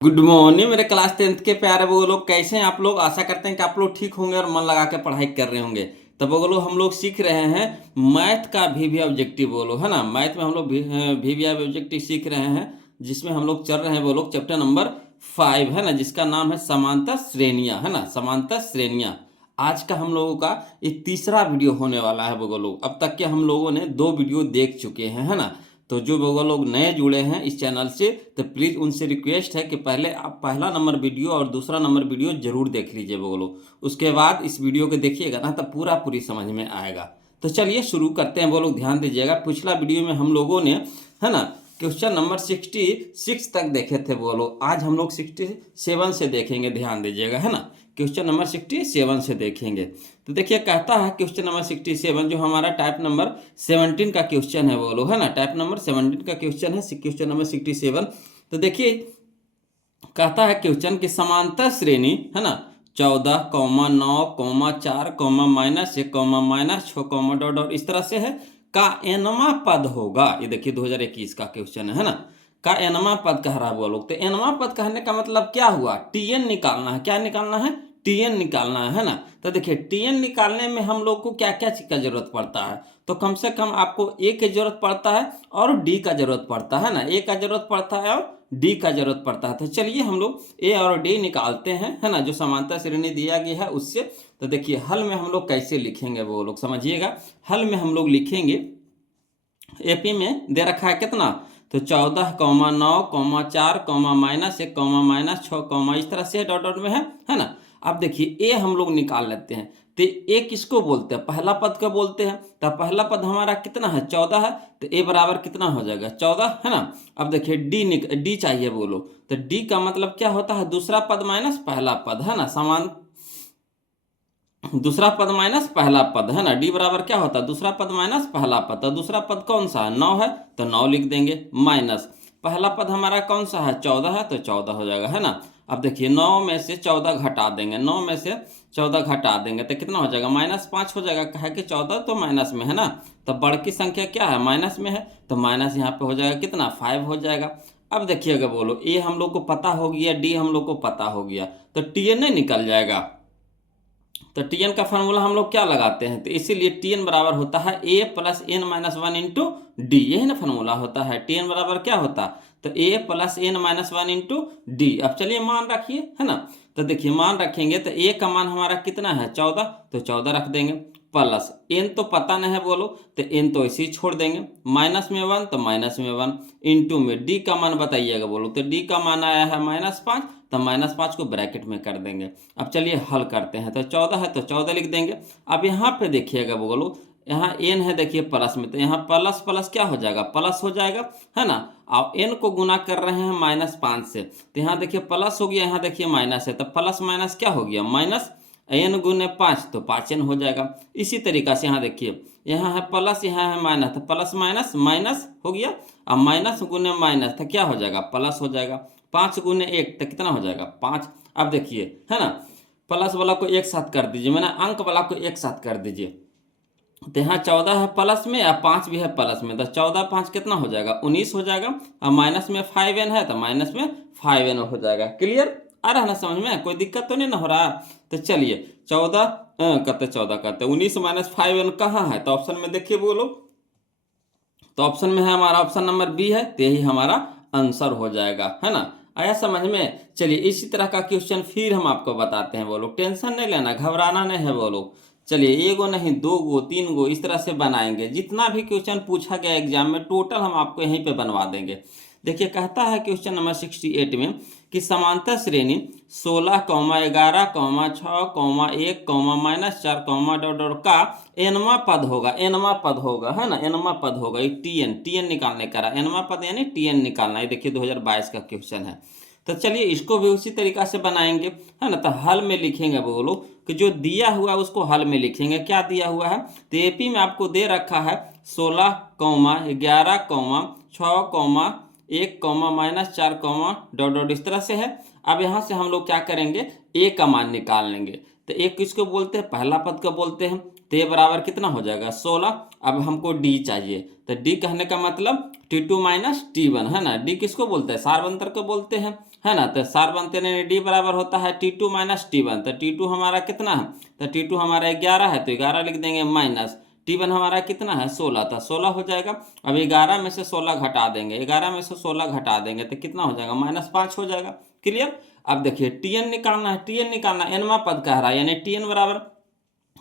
Good morning मेरे class 10th के प्यारे वो लोग, कैसे हैं आप लोग। आशा करते हैं कि आप लोग ठीक होंगे और मन लगा के पढ़ाई कर रहे होंगे। तो वो लोग हम लोग सीख रहे हैं मैथ का वी ऑब्जेक्टिव, वो लोग है ना। मैथ में हम लोग वी ऑब्जेक्टिव सीख रहे हैं, जिसमें हम लोग चल रहे हैं वो लोग चैप्टर नंबर 5 है ना, जिसका नाम है समांतर श्रेणियां, है ना, समांतर श्रेणियां। आज का हम लोगों का ये तीसरा वीडियो होने वाला है। वो लोग अब तक के हम लोगों ने 2 वीडियो देख चुके हैं, है ना। तो जो वो लोग नए जुड़े हैं इस चैनल से, तो प्लीज़ उनसे रिक्वेस्ट है कि पहले आप पहला नंबर वीडियो और दूसरा नंबर वीडियो जरूर देख लीजिए वो लोग। उसके बाद इस वीडियो को देखिएगा ना, तो पूरी समझ में आएगा। तो चलिए शुरू करते हैं वो लोग, ध्यान दीजिएगा। पिछला वीडियो में हम लोगों ने, है ना, क्वेश्चन नंबर 66 तक देखे थे वो लोग। आज हम लोग 67 से देखेंगे, ध्यान दीजिएगा, है ना। क्वेश्चन नंबर 67 से देखेंगे। तो देखिए, कहता है क्वेश्चन नंबर 67, जो हमारा टाइप नंबर 17 का क्वेश्चन है वो लोग, है ना, टाइप नंबर 17 का क्वेश्चन है, क्वेश्चन नंबर 67। तो देखिए, कहता है क्वेश्चन की समांतर श्रेणी, है ना, 14,9,4,-1,-6,-6 डॉट डॉट इस तरह से है, का एनवा पद होगा। ये देखिए 2021 का क्वेश्चन है ना। का एनवा पद कह रहा है वो लोग। तो एनवा पद कहने का मतलब क्या हुआ, टीएन निकालना है। क्या निकालना है? टीएन निकालना है ना। तो देखिए, टीएन निकालने में हम लोग को क्या क्या चीज का जरूरत पड़ता है। तो कम से कम आपको ए की जरूरत पड़ता है और डी का जरूरत पड़ता है ना। ए का जरूरत पड़ता है और डी का जरूरत पड़ता है। तो चलिए हम लोग ए और डी निकालते हैं, है ना, जो समांतर श्रेणी दिया गया है उससे। तो देखिए, हल में हम लोग कैसे लिखेंगे वो लोग समझिएगा। हल में हम लोग लिखेंगे, एपी में दे रखा है कितना, तो 14,9,4,-1,-6, इस तरह से डॉट डॉट में है ना। अब देखिए, ए हम लोग निकाल लेते हैं। तो ए किसको बोलते हैं? पहला पद को बोलते हैं। तो पहला पद हमारा कितना है? 14 है। तो ए बराबर कितना हो जाएगा? 14, है ना। अब देखिए, डी चाहिए बोलो। तो डी का मतलब क्या होता है? दूसरा पद माइनस पहला पद, है ना, समान। दूसरा पद माइनस पहला पद, है ना। डी बराबर क्या होता है? दूसरा पद माइनस पहला पद। तो दूसरा पद कौन सा है? 9 है, तो 9 लिख देंगे, माइनस पहला पद हमारा कौन सा है? 14 है, तो 14 हो जाएगा, है ना। अब देखिए, 9 में से 14 घटा देंगे, 9 में से 14 घटा देंगे तो कितना हो जाएगा? -5 हो जाएगा। कहे कि 14 तो माइनस में है ना, तो बड़की संख्या क्या है? माइनस में है, तो माइनस यहाँ पे हो जाएगा कितना? 5 हो जाएगा। अब देखिएगा बोलो, ए हम लोग को पता हो गया, डी हम लोग को पता हो गया, तो टीएन नहीं निकल जाएगा। तो टीएन का फार्मूला हम लोग क्या लगाते हैं? तो इसीलिए टीएन बराबर होता है A plus N minus one into D. यही ना फार्मूला होता है। टीएन बराबर क्या होता? तो A plus N minus one into D. अब चलिए मान रखिए, है ना। तो देखिए, मान रखेंगे तो ए का मान हमारा कितना है? 14, तो 14 रख देंगे, प्लस एन तो पता नहीं है बोलो, तो एन तो ऐसे ही छोड़ देंगे, माइनस में 1 तो माइनस में 1 इंटू में डी का मान बताइएगा बोलो। तो डी का मान आया है -5, तो -5 को ब्रैकेट में कर देंगे। अब चलिए हल करते हैं। तो 14 है तो 14 लिख देंगे। अब यहाँ पे देखिएगा बोलो, यहाँ एन है देखिए प्लस में, तो यहाँ प्लस प्लस क्या हो जाएगा? प्लस हो जाएगा, है ना। अब एन को गुना कर रहे हैं -5 से, तो यहाँ देखिए प्लस हो गया, यहाँ देखिए माइनस है, तो प्लस माइनस क्या हो गया? माइनस। एन गुने 5 तो 5n हो जाएगा। इसी तरीका से यहाँ देखिए, यहाँ है प्लस, यहाँ है माइनस, तो प्लस माइनस माइनस हो गया। अब माइनस गुने माइनस तो क्या हो जाएगा? प्लस हो जाएगा। 5 गुने 1 तो कितना हो जाएगा? 5। अब देखिए, है ना, प्लस वाला को एक साथ कर दीजिए, मैंने अंक वाला को एक साथ कर दीजिए। तो यहाँ 14 है प्लस में, या 5 भी है प्लस में, तो 14 5 कितना हो जाएगा? 19 हो जाएगा। अब माइनस में 5n है, तो माइनस में 5n हो जाएगा। क्लियर आ रहा है ना समझ में? कोई दिक्कत तो नहीं ना हो रहा? तो चलिए 14 करते 19 माइनस 5n कहाँ है? तो ऑप्शन में देखिए बोलो, तो ऑप्शन में है हमारा ऑप्शन नंबर बी है, तो यही हमारा आंसर हो जाएगा, है ना। आया समझ में? चलिए इसी तरह का क्वेश्चन फिर हम आपको बताते हैं वो लोग। टेंशन नहीं लेना, घबराना नहीं है वो लोग। चलिए, एगो नहीं, 2 गो 3 गो इस तरह से बनाएंगे। जितना भी क्वेश्चन पूछा गया एग्जाम में टोटल हम आपको यहीं पे बनवा देंगे। देखिए, कहता है क्वेश्चन नंबर 68 में कि समांतर श्रेणी 16,11,6,1,-4, डॉट डॉट का एनवा पद होगा। एनवा पद होगा, है ना, एनवा पद होगा। ये टीएन निकालने का रहा। एनवा पद यानी टीएन निकालना है। देखिए 2022 का क्वेश्चन है। तो चलिए इसको भी उसी तरीका से बनाएंगे, है ना। तो हल में लिखेंगे वो लोग कि जो दिया हुआ है उसको हल में लिखेंगे। क्या दिया हुआ है? तो एपी में आपको दे रखा है 16,11,6,1,-4, डॉट डॉट इस तरह से है। अब यहाँ से हम लोग क्या करेंगे? ए का मान निकाल लेंगे। तो ए किसको बोलते हैं, पहला पद को बोलते हैं। तो ये बराबर कितना हो जाएगा 16। अब हमको डी चाहिए, तो डी कहने का मतलब T2 माइनस T1 है ना। डी किसको बोलते हैं, सारबंतर को बोलते हैं, है ना। तो सारबंतर ने डी बराबर होता है T2 माइनस T1। तो T2 हमारा कितना है, तो T2 हमारा 11 है, तो 11 लिख देंगे, माइनस T1 हमारा कितना है 16, तो 16 हो जाएगा। अब 11 में से 16 घटा देंगे, 11 में से 16 घटा देंगे तो कितना हो जाएगा, -5 हो जाएगा। क्लियर। अब देखिए Tn निकालना है, Tn निकालना nवा पद कह रहा है, यानी Tn बराबर,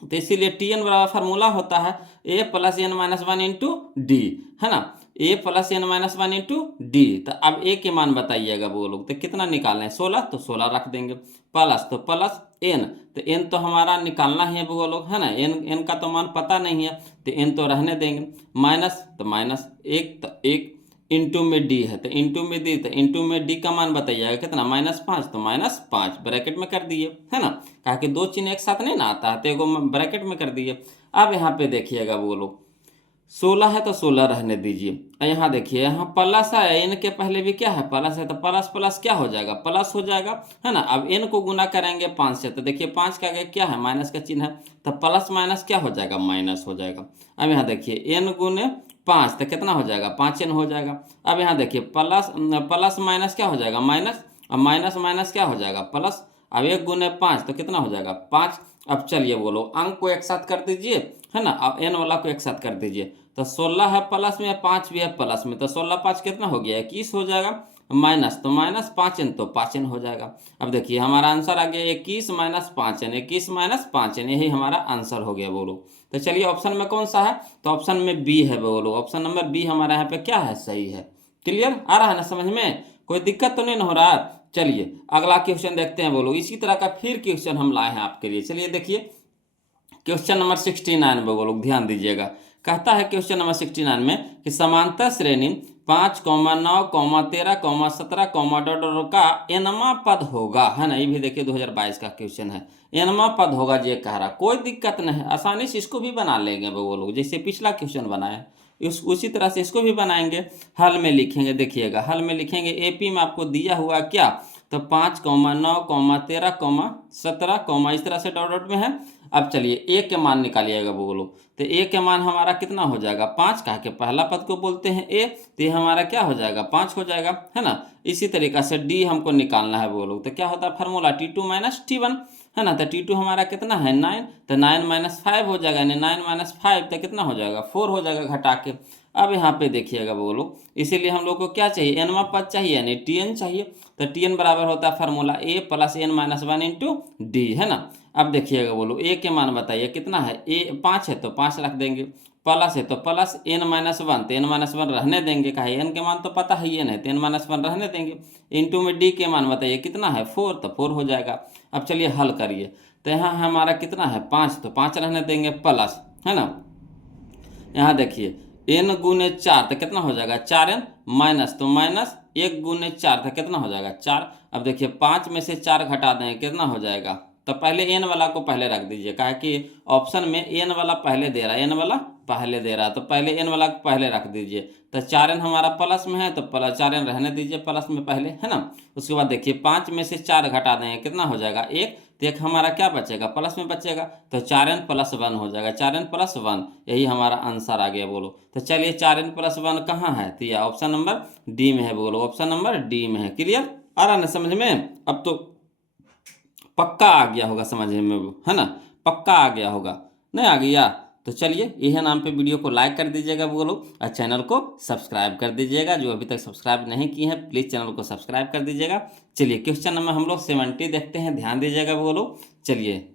तो इसीलिए Tn बराबर फार्मूला होता है a plus n minus 1 into D, है ना। a plus n minus 1 into D. तो अब a के मान बताइएगा वो लोग, तो कितना निकालना है 16, तो 16 रख देंगे, प्लस तो प्लस n, तो n तो हमारा निकालना ही है वो लोग, है ना। n का तो मान पता नहीं है, तो n तो रहने देंगे, माइनस तो माइनस, एक तो एक, इंटू में डी है, तो इंटू में डी, तो इंटू में डी का मान बताइएगा कितना, -5, तो -5 ब्रैकेट में कर दिए, है ना। कहा कि दो चिन्ह एक साथ नहीं ना आता है, तो एगो ब्रैकेट में कर दिए। अब यहाँ पे देखिएगा वो लोग 16 है तो 16 रहने दीजिए। यहाँ देखिए, यहाँ प्लस है, n के पहले भी क्या है, प्लस है, तो प्लस प्लस क्या हो जाएगा, प्लस हो जाएगा, है ना। अब n को गुना करेंगे 5 से, तो देखिए 5 का आगे क्या है, माइनस का चिन्ह है, तो प्लस माइनस क्या हो जाएगा, माइनस हो जाएगा। अब यहाँ देखिए n गुने 5 तो कितना हो जाएगा, 5n हो जाएगा। अब यहाँ देखिए प्लस माइनस क्या हो जाएगा, माइनस, अब माइनस माइनस क्या हो जाएगा, प्लस। अब 1 गुने 5 तो कितना हो जाएगा, 5। अब चलिए बोलो, अंक को एक साथ कर दीजिए, है ना। अब n वाला को एक साथ कर दीजिए, तो 16 है प्लस में, 5 भी है प्लस में, तो 16 5 कितना हो गया, 21 हो जाएगा, माइनस तो माइनस 5n, तो 5n हो जाएगा। अब देखिए हमारा आंसर आ गया 21 माइनस 5n, 21 माइनस 5n, यही हमारा आंसर हो गया बोलो। तो चलिए ऑप्शन में कौन सा है, तो ऑप्शन में बी है बोलो, ऑप्शन नंबर बी हमारा यहाँ पे क्या है, सही है। क्लियर, आ रहा है ना समझ में, कोई दिक्कत तो नहीं हो रहा है। चलिए अगला क्वेश्चन देखते हैं बोलो, इसी तरह का फिर क्वेश्चन हम लाए हैं आपके लिए। चलिए देखिए क्वेश्चन नंबर 69 में बोलो, ध्यान दीजिएगा। कहता है क्वेश्चन नंबर 69 में कि समांतर श्रेणी 5, 9, 13, 17, डॉट का nवां पद होगा, है ना। ये भी देखिए 2022 का क्वेश्चन है, nवां पद होगा ये कह रहा, कोई दिक्कत नहीं है, आसानी से इसको भी बना लेंगे वो लोग, जैसे पिछला क्वेश्चन बनाए उसी तरह से इसको भी बनाएंगे। हल में लिखेंगे, देखिएगा हल में लिखेंगे, एपी में आपको दिया हुआ क्या, तो 5, 9, 13, 17, इस तरह से डॉट डॉट में है। अब चलिए ए के मान निकालिएगा बोलो, तो ए के मान हमारा कितना हो जाएगा, 5, कहा कि पहला पद को बोलते हैं ए, तो ये हमारा क्या हो जाएगा, 5 हो जाएगा, है ना। इसी तरीका से डी हमको निकालना है बोलो, तो क्या होता है फार्मूला, T2 माइनस T1, है ना। तो T2 हमारा कितना है 9, तो 9 माइनस 5 हो जाएगा, यानी 9 माइनस 5 तो कितना हो जाएगा, 4 हो जाएगा घटा के। अब यहाँ पे देखिएगा बोलो, इसीलिए हम लोग को क्या चाहिए, nवां पद चाहिए, यानी Tn चाहिए। तो Tn बराबर होता है formula a plus n minus 1 into D, है ना। अब देखिएगा बोलो, a के मान बताइए कितना है, a 5 है तो 5 रख देंगे, प्लस है तो प्लस n माइनस 1, तो n माइनस 1 रहने देंगे, कहा n के मान तो पता ही n है, तो n माइनस 1 रहने देंगे। इंटू में d के मान बताइए कितना है, 4, तो 4 हो जाएगा। अब चलिए हल करिए, तो यहाँ हमारा कितना है 5, तो 5 रहने देंगे, प्लस, है ना। यहाँ देखिए n गुने 4 तो कितना हो जाएगा, 4n, माइनस तो माइनस 1 गुने 4 तो कितना हो जाएगा, 4। अब देखिए 5 में से 4 घटा दें कितना हो जाएगा, तो पहले n वाला को पहले रख दीजिए, कहा कि ऑप्शन में n वाला पहले दे रहा है, n वाला पहले दे रहा है, तो पहले n वाला पहले रख दीजिए। तो 4n हमारा प्लस में है, तो प्लस 4n रहने दीजिए प्लस में पहले, है ना। उसके बाद देखिए 5 में से 4 घटा देंगे कितना हो जाएगा, 1, तो एक हमारा क्या बचेगा, प्लस में बचेगा, तो 4n प्लस 1 हो जाएगा, 4n प्लस 1, यही हमारा आंसर आ गया बोलो। तो चलिए 4n प्लस 1 कहाँ है, तो यह ऑप्शन नंबर डी में है बोलो, ऑप्शन नंबर डी में है। क्लियर, आ रहा ना समझ में, अब तो पक्का आ गया होगा समझ में, है ना, पक्का आ गया होगा, नहीं आ गया तो चलिए यह नाम पे वीडियो को लाइक कर दीजिएगा वो लोग, और चैनल को सब्सक्राइब कर दीजिएगा, जो अभी तक सब्सक्राइब नहीं किए हैं प्लीज़ चैनल को सब्सक्राइब कर दीजिएगा। चलिए क्वेश्चन नंबर हम लोग 70 देखते हैं, ध्यान दीजिएगा वो लोग। चलिए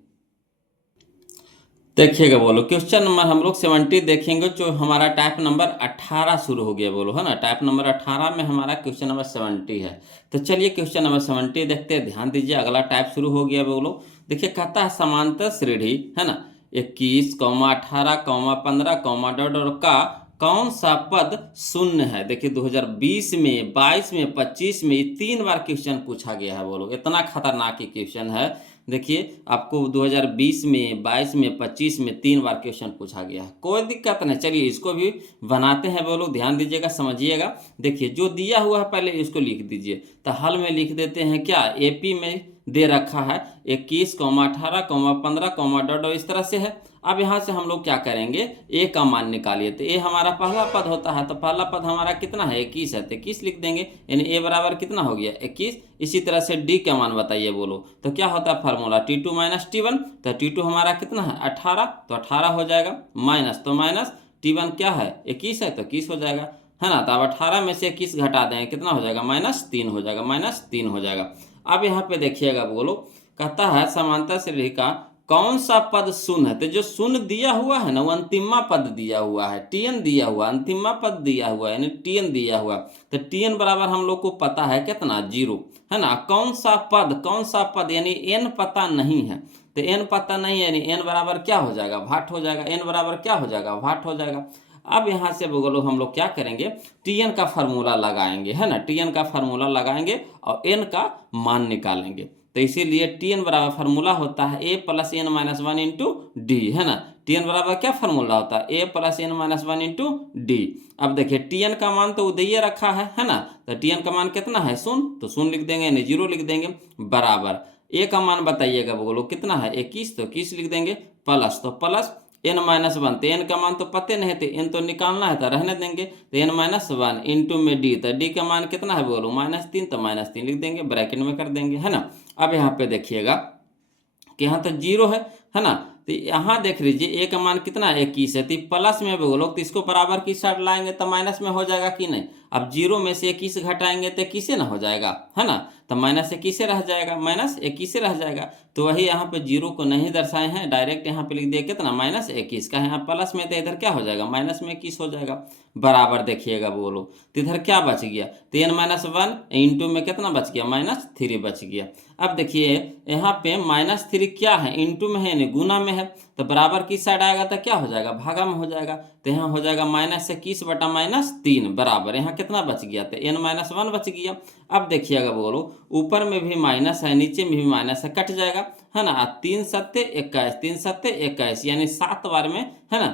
देखिएगा बोलो, क्वेश्चन नंबर हम लोग 70 देखेंगे, जो हमारा टाइप नंबर 18 शुरू हो गया बोलो, है ना। टाइप नंबर 18 में हमारा क्वेश्चन नंबर 70 है। तो चलिए क्वेश्चन नंबर 70 देखते हैं, ध्यान दीजिए, अगला टाइप शुरू हो गया बोलो। देखिए कहता है समांतर श्रेणी, है ना, 21, 18, 15, डॉट का कौन सा पद शून्य है। देखिए 2020 में, 22 में, 25 में 3 बार क्वेश्चन पूछा गया है बोलो, इतना खतरनाक क्वेश्चन है देखिए आपको 2020 में, 22 में, 25 में 3 बार क्वेश्चन पूछा गया है, कोई दिक्कत नहीं। चलिए इसको भी बनाते हैं वो लोग, ध्यान दीजिएगा, समझिएगा। देखिए जो दिया हुआ है पहले इसको लिख दीजिए, तो हल में लिख देते हैं क्या, एपी में दे रखा है 21, 18, 15, डॉट इस तरह से है। अब यहाँ से हम लोग क्या करेंगे, ए का मान निकालिए, तो ए हमारा पहला पद होता है, तो पहला पद हमारा कितना है, 21 है, तो 21 लिख देंगे, यानी ए बराबर कितना हो गया, 21। इसी तरह से डी का मान बताइए बोलो, तो क्या होता है फार्मूला, T2 माइनस T1, तो T2 हमारा कितना है 18, तो 18 हो जाएगा, माइनस तो माइनस T1 क्या है 21 है, तो 21 हो जाएगा, है ना। तो अब 18 में से 21 घटा देंगे, कितना हो जाएगा, -3 हो जाएगा, -3 हो जाएगा। अब यहाँ पे देखिएगा बोलो, कहता है समांतर श्रेणी का कौन सा पद शून्य है, तो जो शून्य दिया हुआ है ना वो अंतिमा पद दिया हुआ है, Tn दिया हुआ, अंतिमा पद दिया हुआ है, यानी Tn दिया हुआ, तो Tn बराबर हम लोग को पता है कितना, 0, है ना। कौन सा पद यानी n पता नहीं है, तो n पता नहीं है, यानी n बराबर क्या हो जाएगा, भाट हो जाएगा, n बराबर क्या हो जाएगा, भाट हो जाएगा। अब यहाँ से बोलो हम लोग क्या करेंगे, Tn का फार्मूला लगाएंगे, है ना, Tn का फार्मूला लगाएंगे और n का मान निकालेंगे। तो इसीलिए Tn बराबर फार्मूला होता है a plus n minus 1 into D, है ना। Tn बराबर क्या फार्मूला होता है, a plus n minus 1 into D. अब देखिए Tn का मान तो उदय रखा है ना, तो Tn का मान कितना है, 0, तो 0 लिख देंगे, यानी 0 लिख देंगे, बराबर a का मान बताइएगा बोलो कितना है, 21, तो 21 लिख देंगे, प्लस तो प्लस n माइनस 1, तो n का मान तो पते नहीं थे, n तो निकालना है, तो रहने देंगे, तो n माइनस 1 इंटू में डी, तो डी का मान कितना है बोलो, -3, तो -3 लिख देंगे, ब्रैकेट में कर देंगे, है ना। अब यहाँ पे देखिएगा कि यहाँ तो 0 है ना, तो यहाँ देख लीजिए ए का मान कितना है, 21 है, तो प्लस में बोलो तो इसको बराबर की साइड लाएंगे तो माइनस में हो जाएगा कि नहीं। अब 0 में से 21 घटाएंगे तो 21 ना हो जाएगा, है ना, तो -21 रह जाएगा, -21 रह जाएगा। तो वही यहाँ पे 0 को नहीं दर्शाए हैं, डायरेक्ट यहाँ पे लिख दिया कितना, -21 का, यहाँ प्लस में तो इधर क्या हो जाएगा, माइनस में 21 हो जाएगा, बराबर देखिएगा बोलो, तो इधर क्या बच गया, तो n-1 इंटू में कितना बच गया, -3 बच गया। अब देखिए यहाँ पे -3 क्या है, इंटू में है यानी गुना में है, तो बराबर की साइड आएगा तो क्या हो जाएगा, भागा में हो जाएगा, तो यहाँ हो जाएगा -21 बटा -3 बराबर, यहाँ कितना बच गया, तो n-1 बच गया। अब देखिएगा बोलो ऊपर में भी माइनस है, नीचे में भी माइनस है, कट जाएगा, है ना। 3 सत्ते 21, 3 सत्ते 21, यानी 7 बार में, है ना,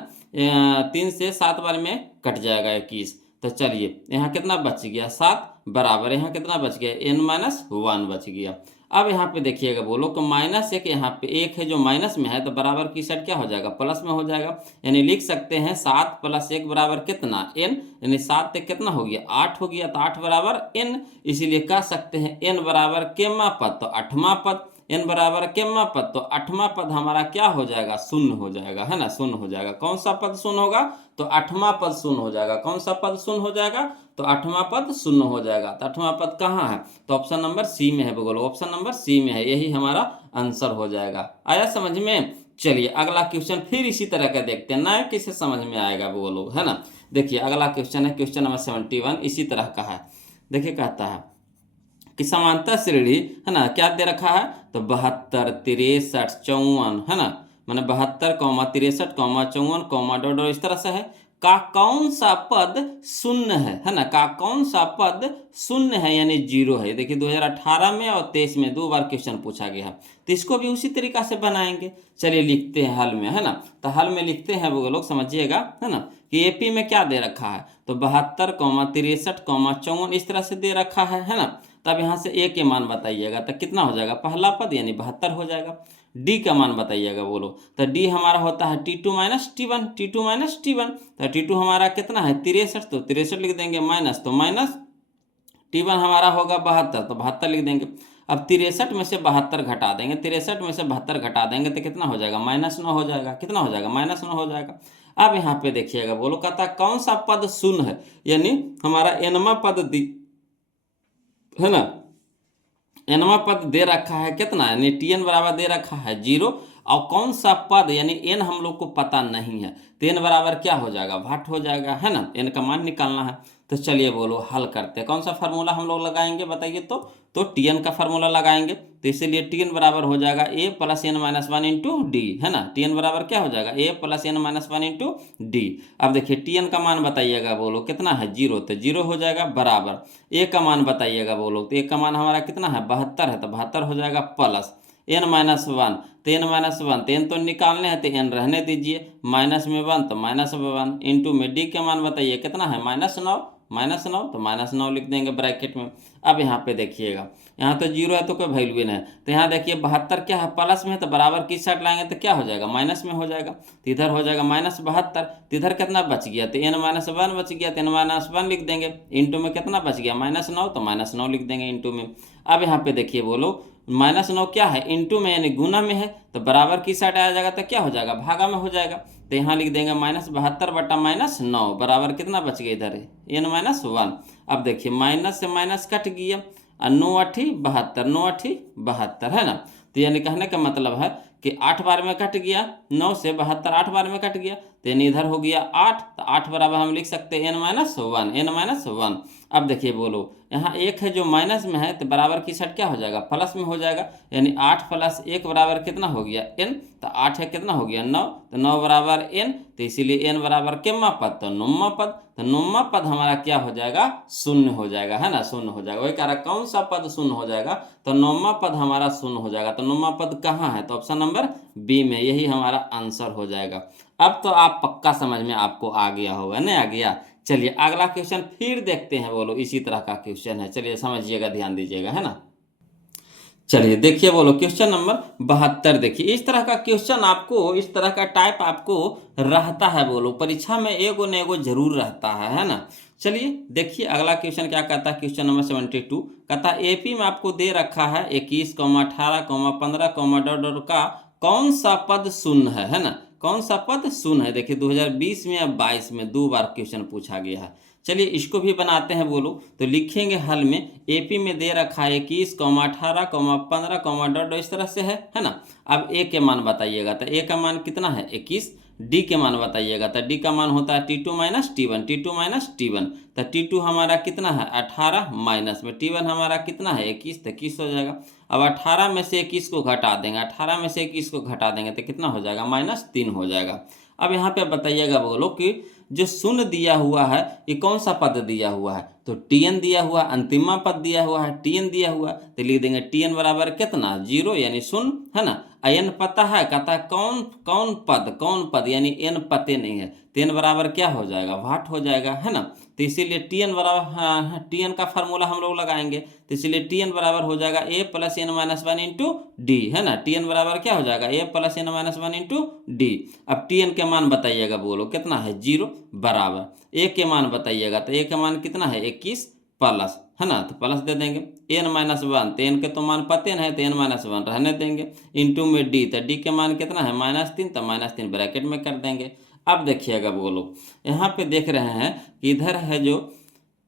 3 से 7 बार में कट जाएगा 21। तो चलिए यहाँ कितना बच गया, 7, बराबर यहाँ कितना बच गया, n-1 बच गया। अब यहाँ पे देखिएगा बोलो को -1 यहाँ पे 1 है जो माइनस में है, तो बराबर की साइड क्या हो जाएगा, प्लस में हो जाएगा, यानी लिख सकते हैं 7 + 1 बराबर कितना, n, यानी 7 तक कितना हो गया, 8 हो गया, तो 8 बराबर n, इसीलिए कह सकते हैं n बराबर केमा पद, तो 8वां पद, n बराबर केमा पद, तो 8वां पद हमारा क्या हो जाएगा, 0 हो जाएगा, है ना, 0 हो जाएगा। कौन सा पद 0 होगा, तो 8वां पद 0 हो जाएगा। कौन सा पद 0 हो जाएगा, तो 8वां पद 0 हो जाएगा। तो 8वां पद कहाँ है, तो ऑप्शन नंबर सी में है, बोलो ऑप्शन नंबर सी में है, यही हमारा आंसर हो जाएगा। आया समझ में। चलिए अगला क्वेश्चन फिर इसी तरह का देखते हैं, ना किसे समझ में आएगा वो लोग, है ना। देखिए अगला क्वेश्चन है क्वेश्चन नंबर 71, इसी तरह का है। देखिए कहता है कि समांतर श्रेणी, है ना, क्या दे रखा है, तो 72, 63, 54, है ना, मैंने 72, 63, 54, डॉट इस तरह से है, का कौन सा पद शून्य है ना, का कौन सा पद शून्य है यानी 0 है। देखिए 2018 में और 23 में 2 बार क्वेश्चन पूछा गया है, तो इसको भी उसी तरीका से बनाएंगे। चलिए लिखते हैं हल में, है ना, तो हल में लिखते हैं वो लोग समझिएगा, है ना, कि एपी में क्या दे रखा है, तो 72, 63, 54 इस तरह से दे रखा है ना। तब यहाँ से ए के मान बताइएगा, तो कितना हो जाएगा, पहला पद यानी 72 हो जाएगा। डी का मान बताइएगा बोलो, तो डी हमारा होता है T2 minus T1, T2 minus T1, तो T2 हमारा कितना है 63, तो 63 लिख देंगे, माइनस तो माइनस, T1 हमारा होगा 72, तो 72 लिख देंगे। अब 63 में से 72 घटा देंगे, 63 में से 72 घटा देंगे तो कितना हो जाएगा, -9 हो जाएगा, कितना हो जाएगा, -9 हो जाएगा। अब यहाँ पे देखिएगा बोलो, कहता कौन सा पद शून्य है, यानी हमारा nवां पद है ना, nवां पद दे रखा है कितना, यानी Tn बराबर दे रखा है 0, और कौन सा पद यानी n हम लोग को पता नहीं है, तो n बराबर क्या हो जाएगा, भाट हो जाएगा, है ना, n का मान निकालना है। तो चलिए बोलो हल करते हैं, कौन सा फार्मूला हम लोग लगाएंगे बताइए, तो Tn का फार्मूला लगाएंगे, तो इसीलिए Tn बराबर हो जाएगा a + n-1 इंटू डी, है ना, Tn बराबर क्या हो जाएगा, a + n-1 इंटू डी। अब देखिए Tn का मान बताइएगा बोलो कितना है 0, तो 0 हो जाएगा, बराबर a का मान बताइएगा बोलो, तो a का मान हमारा कितना है 72 है, तो 72 हो जाएगा, प्लस n-1 तो n-1 तो n तो निकालने हैं तो n रहने दीजिए, -1 तो -1 इंटू में d के मान बताइए कितना है -9 तो -9 लिख देंगे ब्रैकेट में। अब यहाँ पे देखिएगा, यहाँ तो जीरो है तो कोई वैल्यू नहीं है, तो यहाँ देखिए 72 क्या है प्लस में है, तो बराबर किस साइड लाएंगे तो क्या हो जाएगा माइनस में हो जाएगा, तो इधर हो जाएगा -72, तो इधर कितना बच गया तो n-1 बच गया, तो n-1 लिख देंगे, इंटू में कितना बच गया -9 तो -9 लिख देंगे इंटू में। अब यहाँ पे देखिए बोलो -9 क्या है इंटू में यानी गुना में है, तो बराबर किस साइड आ जाएगा तो क्या हो जाएगा भागा में हो जाएगा, तो यहाँ लिख देंगे -72 बटा -9 बराबर कितना बच गया इधर n-1। अब देखिए माइनस से माइनस कट गया और 9×8 = 72 है ना, तो यानी कहने का मतलब है कि 8 बार में कट गया, 9 से 72 8 बार में कट गया, तो यानी इधर हो गया 8, तो 8 बराबर हम लिख सकते हैं n-1। अब देखिए बोलो यहाँ एक है जो माइनस में है, तो बराबर की साइड क्या हो जाएगा प्लस में हो जाएगा, यानी 8 + 1 बराबर कितना हो गया n, तो 8 है कितना हो गया 9, तो 9 बराबर n, तो इसीलिए n बराबर कितना पद तो नौवां पद, तो नौवां पद हमारा क्या हो जाएगा शून्य हो जाएगा, है ना शून्य हो जाएगा। वही कह रहा कौन सा पद शून्य हो जाएगा, तो नौवां पद हमारा शून्य हो जाएगा, तो नौवां पद कहाँ है तो ऑप्शन नंबर बी में, यही हमारा आंसर हो जाएगा। अब तो आप पक्का समझ में आपको आ गया होगा, नहीं आ गया। चलिए अगला क्वेश्चन फिर देखते हैं, बोलो इसी तरह का क्वेश्चन है, चलिए समझिएगा ध्यान दीजिएगा, है ना। चलिए देखिए बोलो क्वेश्चन नंबर 72, देखिए इस तरह का क्वेश्चन आपको, इस तरह का टाइप आपको रहता है, बोलो परीक्षा में एगो न एगो जरूर रहता है ना। चलिए देखिए अगला क्वेश्चन क्या कहता है, क्वेश्चन नंबर 72 कहता है एपी में आपको दे रखा है 21, 18, 15, का कौन सा पद शून्य है ना, कौन सा पद शून्य है। देखिए 2020 में या 22 में 2 बार क्वेश्चन पूछा गया है। चलिए इसको भी बनाते हैं, बोलो तो लिखेंगे हल में एपी में दे रखा है 21, 18, 15, इस तरह से है ना। अब ए के मान बताइएगा, तो ए का मान कितना है 21, डी के मान बताइएगा, तो डी का मान होता है T2 - T1, तो T2 हमारा कितना है 18 माइनस में T1 हमारा कितना है 21, तो 21 हो जाएगा। अब 18 में से 21 को घटा देंगे, 18 में से 21 को घटा देंगे तो कितना हो जाएगा -3 हो जाएगा। अब यहाँ पे बताइएगा बोलो कि जो शून्य दिया हुआ है ये कौन सा पद दिया हुआ है, तो Tn दिया हुआ, अंतिमा पद दिया हुआ है Tn दिया हुआ, तो लिख देंगे Tn बराबर कितना 0 यानी शून्य, है ना। n पता है, कहता है कौन पद यानी n पते नहीं है, तो n बराबर क्या हो जाएगा वाट हो जाएगा, है ना। तो इसीलिए Tn बराबर Tn का फार्मूला हम लोग लगाएंगे, तो इसीलिए Tn बराबर हो जाएगा a + n-1 इंटू डी, है ना। Tn बराबर क्या हो जाएगा a + n-1 इंटू डी। अब Tn के मान बताइएगा, बोलो कितना है 0 बराबर a के मान बताइएगा, तो a का मान कितना है 21 प्लस, है ना, तो प्लस दे देंगे n-1, तो n के तो मान पते न है तो n-1 रहने देंगे, इंटू में d, तो d के मान कितना है -3, तो -3 ब्रैकेट में कर देंगे। अब देखिएगा बोलो यहाँ पे देख रहे हैं कि इधर है जो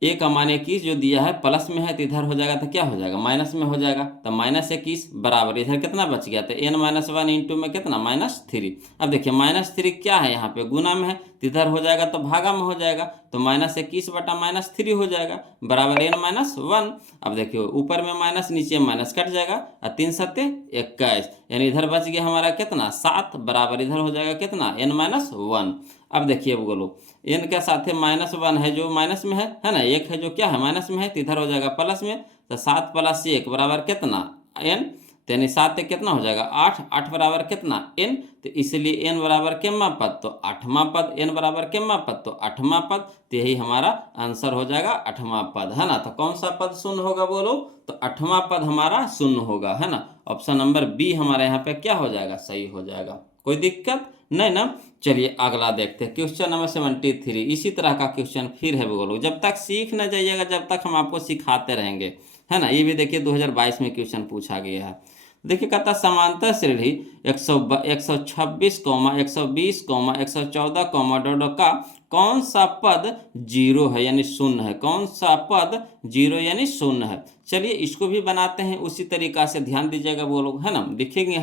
ए का मान 21 जो दिया है प्लस में है, तो इधर हो जाएगा तो क्या हो जाएगा माइनस में हो जाएगा, तो -21 बराबर इधर कितना बच गया, तो n-1 इंटू में कितना -3। अब देखिए -3 क्या है यहाँ पे गुना में है, तो इधर हो जाएगा तो भागा में हो जाएगा, तो -21 बटा -3 हो जाएगा बराबर n-1। अब देखिए ऊपर में माइनस नीचे माइनस कट जाएगा और 3 सत्ते 21, यानी इधर बच गया हमारा कितना 7 बराबर इधर हो जाएगा कितना n-1। अब देखिए बोलो n के साथ -1 है जो माइनस में है ना, एक है जो क्या है माइनस में है, तो इधर हो जाएगा प्लस में, तो 7 + 1 बराबर कितना n, तो यानी 7 से कितना हो जाएगा 8, 8 बराबर कितना n, तो इसलिए n बराबर कितना पद तो 8वां पद, n बराबर कितना पद तो 8वां पद, तो यही हमारा आंसर हो जाएगा 8वां पद, है ना। तो कौन सा पद शून्य होगा बोलो, तो 8वां पद हमारा शून्य होगा, है ना। ऑप्शन नंबर बी हमारे यहाँ पे क्या हो जाएगा सही हो जाएगा, कोई दिक्कत नहीं ना। चलिए अगला देखते हैं क्वेश्चन नंबर 73, इसी तरह का क्वेश्चन फिर है बोलो, जब तक सीख न जाइएगा जब तक हम आपको सिखाते रहेंगे, है ना। ये भी देखिए 2022 में क्वेश्चन पूछा गया है। देखिए कहता समांतर श्रेणी 126, 120, 114, का कौन सा पद 0 है यानी शून्य है, कौन सा पद 0 यानी शून्य है। चलिए इसको भी बनाते हैं उसी तरीका से, ध्यान दीजिएगा वो लोग, है ना। लिखेंगे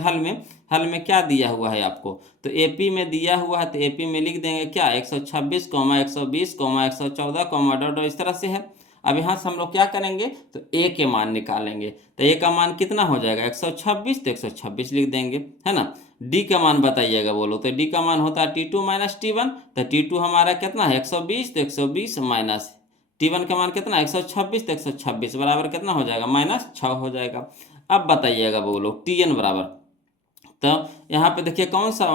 हल में क्या दिया हुआ है आपको, तो एपी में दिया हुआ है, तो एपी में लिख देंगे क्या 126, 120, 114, इस तरह से है। अब यहाँ से हम लोग क्या करेंगे, तो ए के मान निकालेंगे, तो ए का मान कितना हो जाएगा 126, तो 126 लिख देंगे, है ना। डी का मान बताइएगा बोलो, तो डी का मान होता है T2 - T1, तो T2 हमारा कितना है 120, तो 120 माइनस T1 का मान कितना 126, तो 126 बराबर कितना हो जाएगा -6 हो जाएगा। अब बताइएगा वो लोग टी एन बराबर, तो यहाँ पे देखिए कौन सा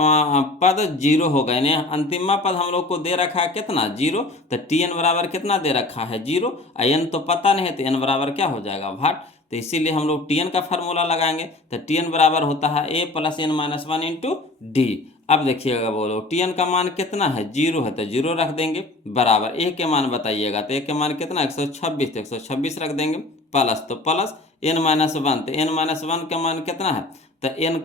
पद जीरो होगा, यानी अंतिमा पद हम लोग को दे रखा है कितना, जीरो। तो टी एन बराबर कितना दे रखा है, जीरो। एन तो पता नहीं है, तो एन बराबर क्या हो जाएगा, भाट। तो इसीलिए हम लोग टी एन का फार्मूला लगाएंगे। तो टी एन बराबर होता है A plus N minus one into D. अब देखिएगा बोलो टी एन का मान कितना है, जीरो है, तो जीरो रख देंगे, बराबर ए के मान बताइएगा, तो ए के मान कितना 126, तो 126 रख देंगे, प्लस तो प्लस एन माइनस वन, तो एन माइनस वन का मान कितना है, तो एन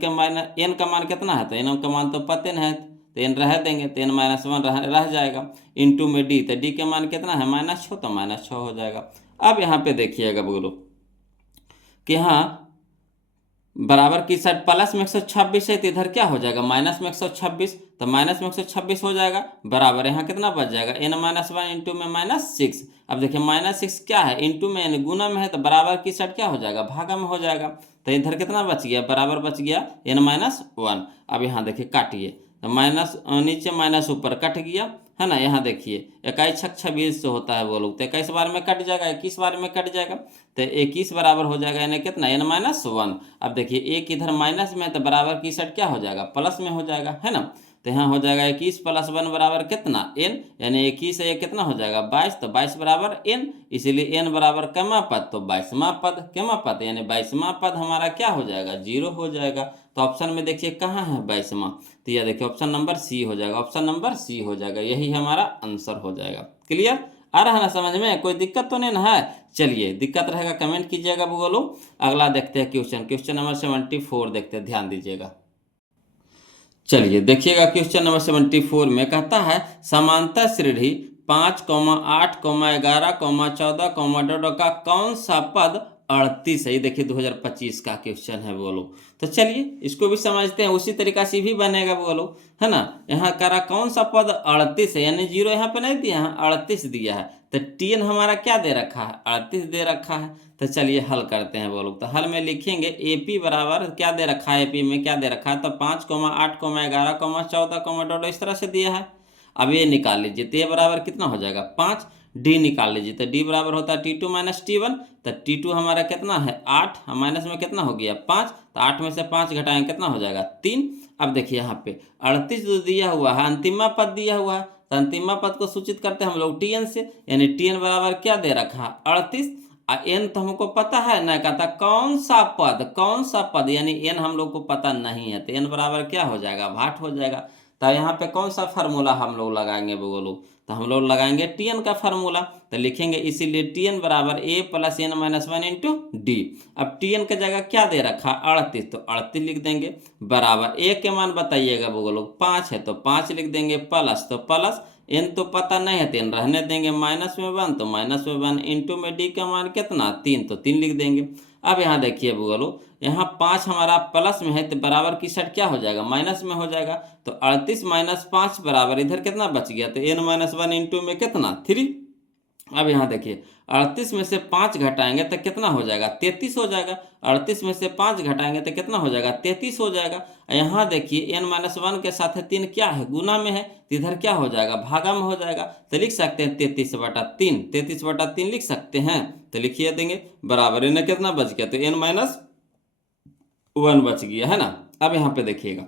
का मान कितना है, तो एन का मान तो पते न है, तो एन रह देंगे, तो एन माइनस वन रह जाएगा, इंटू में डी, तो डी के मान कितना है -6, तो -6 हो जाएगा। अब यहाँ पे देखिएगा बोलो कि हाँ बराबर की साइड प्लस में 126 है, तो इधर क्या हो जाएगा माइनस में 126, तो माइनस में 126 हो जाएगा, बराबर यहाँ कितना बच जाएगा एन माइनस वन इंटू में -6। अब देखिए -6 क्या है, इंटू में यानी गुना में है, तो बराबर की साइड क्या हो जाएगा, भागा में हो जाएगा। तो इधर कितना बच गया, बराबर बच गया एन माइनस वन। अब यहाँ देखिए काटिए, तो माइनस नीचे माइनस ऊपर कट गया, है ना। यहाँ देखिए 21 छक 26 से होता है वो लोग, तो 21 बार में कट जाएगा, 21 बार में कट जाएगा, तो 21 बराबर हो जाएगा यानी कितना एन माइनस वन। अब देखिए एक इधर माइनस में, तो बराबर की साइड क्या हो जाएगा, प्लस में हो जाएगा, है ना। तो यहाँ हो जाएगा 21 + 1 बराबर कितना एन, यानी 21 से ये कितना हो जाएगा 22, तो 22 बराबर एन, इसीलिए एन बराबर कमा पद, तो 22वां पद, केमा पद यानी 22वां पद हमारा क्या हो जाएगा, जीरो हो जाएगा। तो ऑप्शन में देखिए कहाँ है 22वां, तो यह देखिए ऑप्शन नंबर सी हो जाएगा, ऑप्शन नंबर सी हो जाएगा, यही हमारा आंसर हो जाएगा। क्लियर, आ रहा है ना समझ में, कोई दिक्कत तो नहीं ना है। चलिए दिक्कत रहेगा कमेंट कीजिएगा बोलो। अगला देखते हैं क्वेश्चन नंबर 74 देखते हैं, ध्यान दीजिएगा। चलिए देखिएगा क्वेश्चन नंबर 74 में कहता है समांतर श्रेणी 5, 8, 11, 14, डॉट का कौन सा पद 38 है। ये देखिए 2025 का क्वेश्चन है बोलो। तो चलिए इसको भी समझते हैं, उसी तरीका से भी बनेगा बोलो, है ना। यहाँ करा कौन सा पद 38 है, यानी जीरो यहाँ पे नहीं दिया है, 38 दिया है। तो टी एन हमारा क्या दे रखा है, 38 दे रखा है। तो चलिए हल करते हैं बोलो। तो हल में लिखेंगे एपी बराबर क्या दे रखा है, एपी में क्या दे रखा है, तो 5, 8, 11, 14, डॉट इस तरह से दिया है। अब ये निकाल लीजिए, तो ये बराबर कितना हो जाएगा 5, डी निकाल लीजिए, तो डी बराबर होता है T2 - T1, तो T2 हमारा कितना है 8, माइनस में कितना हो गया 5, तो 8 में से 5 घटाएंगे कितना हो जाएगा 3। अब देखिए यहाँ पे 38 जो दिया हुआ है अंतिमा पद दिया हुआ है, तो अंतिमा पद को सूचित करते हैं हम लोग टी एन से, यानी टी एन बराबर क्या दे रखा है 38, एन तो हमको पता है ना, कहता कौन सा पद, यानी एन हम लोग को पता नहीं है, तो एन बराबर क्या हो जाएगा भाट हो जाएगा। तो यहाँ पे कौन सा फार्मूला हम लोग लगाएंगे बोलो, तो हम लोग लगाएंगे टी एन का फार्मूला। तो लिखेंगे इसीलिए टी एन बराबर A plus N minus one into D. अब टी एन की जगह क्या दे रखा 38, तो 38 लिख देंगे, बराबर ए के मान बताइएगा बोलो 5 है, तो 5 लिख देंगे, प्लस तो प्लस एन तो पता नहीं है, तो एन रहने देंगे, माइनस में 1, तो माइनस में 1 इंटू में डी का मान कितना 3, तो 3 लिख देंगे। अब यहाँ देखिए बोलो, यहाँ 5 हमारा प्लस में है, तो बराबर की साइड क्या हो जाएगा माइनस में हो जाएगा, तो 38 - 5 बराबर इधर कितना बच गया, तो n - 1 इंटू में कितना 3। अब यहाँ देखिए 38 में से 5 घटाएंगे तो कितना हो जाएगा 33 हो जाएगा, 38 में से 5 घटाएंगे तो कितना हो जाएगा 33 हो जाएगा। यहाँ देखिए n - 1 के साथ 3 क्या है गुना में है, तो इधर क्या हो जाएगा भागा में हो जाएगा, तो लिख सकते हैं 33/3, 33/3 लिख सकते हैं। तो लिखिए देंगे बराबर इन्हें कितना बच गया, तो n - 1 बच गया, है ना। अब यहाँ पे देखिएगा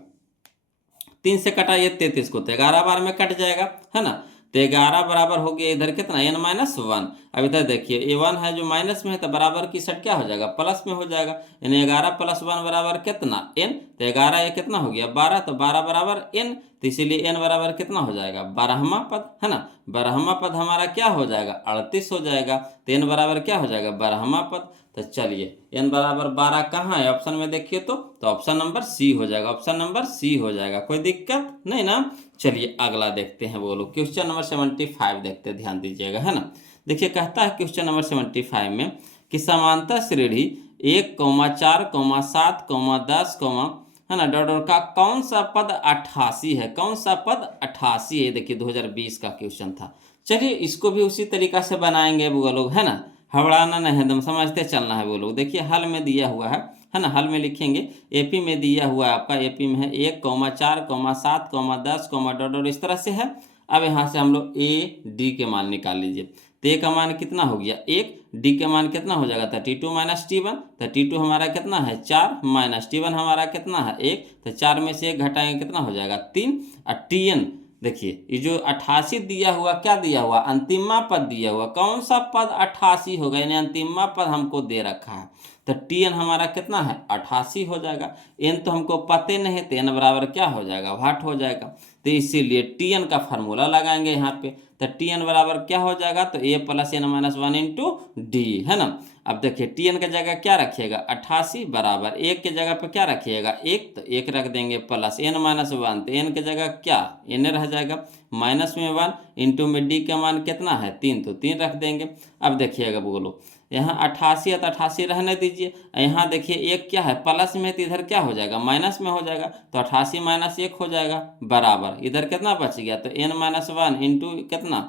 3 से कटाइए 33 को, तो 11 बार में कट जाएगा, है ना। तो 11 बराबर हो गया इधर कितना n - 1। अब इधर देखिए ये 1 है जो माइनस में है, तो बराबर की साइड क्या हो जाएगा प्लस में हो जाएगा, यानी 11 + 1 बराबर कितना n, तो 11 ये कितना हो गया 12, तो 12 बराबर n, तो इसीलिए n बराबर कितना हो जाएगा 12वां पद, है ना। 12वां पद हमारा क्या हो जाएगा 38 हो जाएगा, तो n बराबर क्या हो जाएगा 12वां पद। तो चलिए n बराबर 12 कहाँ है ऑप्शन में देखिए, तो ऑप्शन नंबर सी हो जाएगा, ऑप्शन नंबर सी हो जाएगा, कोई दिक्कत नहीं ना। चलिए अगला देखते हैं बोलो, क्वेश्चन नंबर 75 देखते हैं, ध्यान दीजिएगा, है ना। देखिए कहता है क्वेश्चन नंबर 75 में कि समांतर श्रेणी 1, 4, 7, 10, है ना डॉट का कौन सा पद 88 है, कौन सा पद 88 है। देखिए 2020 का क्वेश्चन था। चलिए इसको भी उसी तरीका से बनाएंगे वो लोग, है ना, हबड़ाना नहीं एकदम समझते चलना है वो लोग। देखिए हल में दिया हुआ है ना, हल में लिखेंगे एपी में दिया हुआ है आपका, एपी में है 1, 4, 7, 10, डॉट इस तरह से है। अब यहाँ से हम लोग ए डी के मान निकाल लीजिए, तो ए का मान कितना हो गया 1, डी का मान कितना हो जाएगा 32 माइनस T1, तो T2 हमारा कितना है 4 माइनस T1 हमारा कितना है 1, तो 4 में से 1 घटाएंगे कितना हो जाएगा 3। और Tn देखिए ये जो 88 दिया हुआ क्या दिया हुआ अंतिमा पद दिया हुआ, कौन सा पद 88 होगा, यानी अंतिमा पद हमको दे रखा है। तो Tn हमारा कितना है 88 हो जाएगा। n तो हमको पते नहीं है, तो n बराबर क्या हो जाएगा वाट हो जाएगा। तो इसीलिए Tn का फार्मूला लगाएंगे यहाँ पे, तो Tn बराबर क्या हो जाएगा, तो a plus n minus 1 into D, है ना। अब देखिए Tn की जगह क्या रखिएगा 88 बराबर 1 के जगह पे क्या रखिएगा 1, तो 1 रख देंगे प्लस n माइनस 1, तो n की जगह क्या n रह जाएगा, माइनस में 1 इंटू में डी का मान कितना है 3, तो 3 रख देंगे। अब देखिएगा बोलो यहाँ 88 है तो 88 रहने दीजिए, यहाँ देखिए एक क्या है प्लस में, तो इधर क्या हो जाएगा माइनस में हो जाएगा, तो 88 माइनस 1 हो जाएगा बराबर इधर कितना बच गया, तो n माइनस 1 इंटू कितना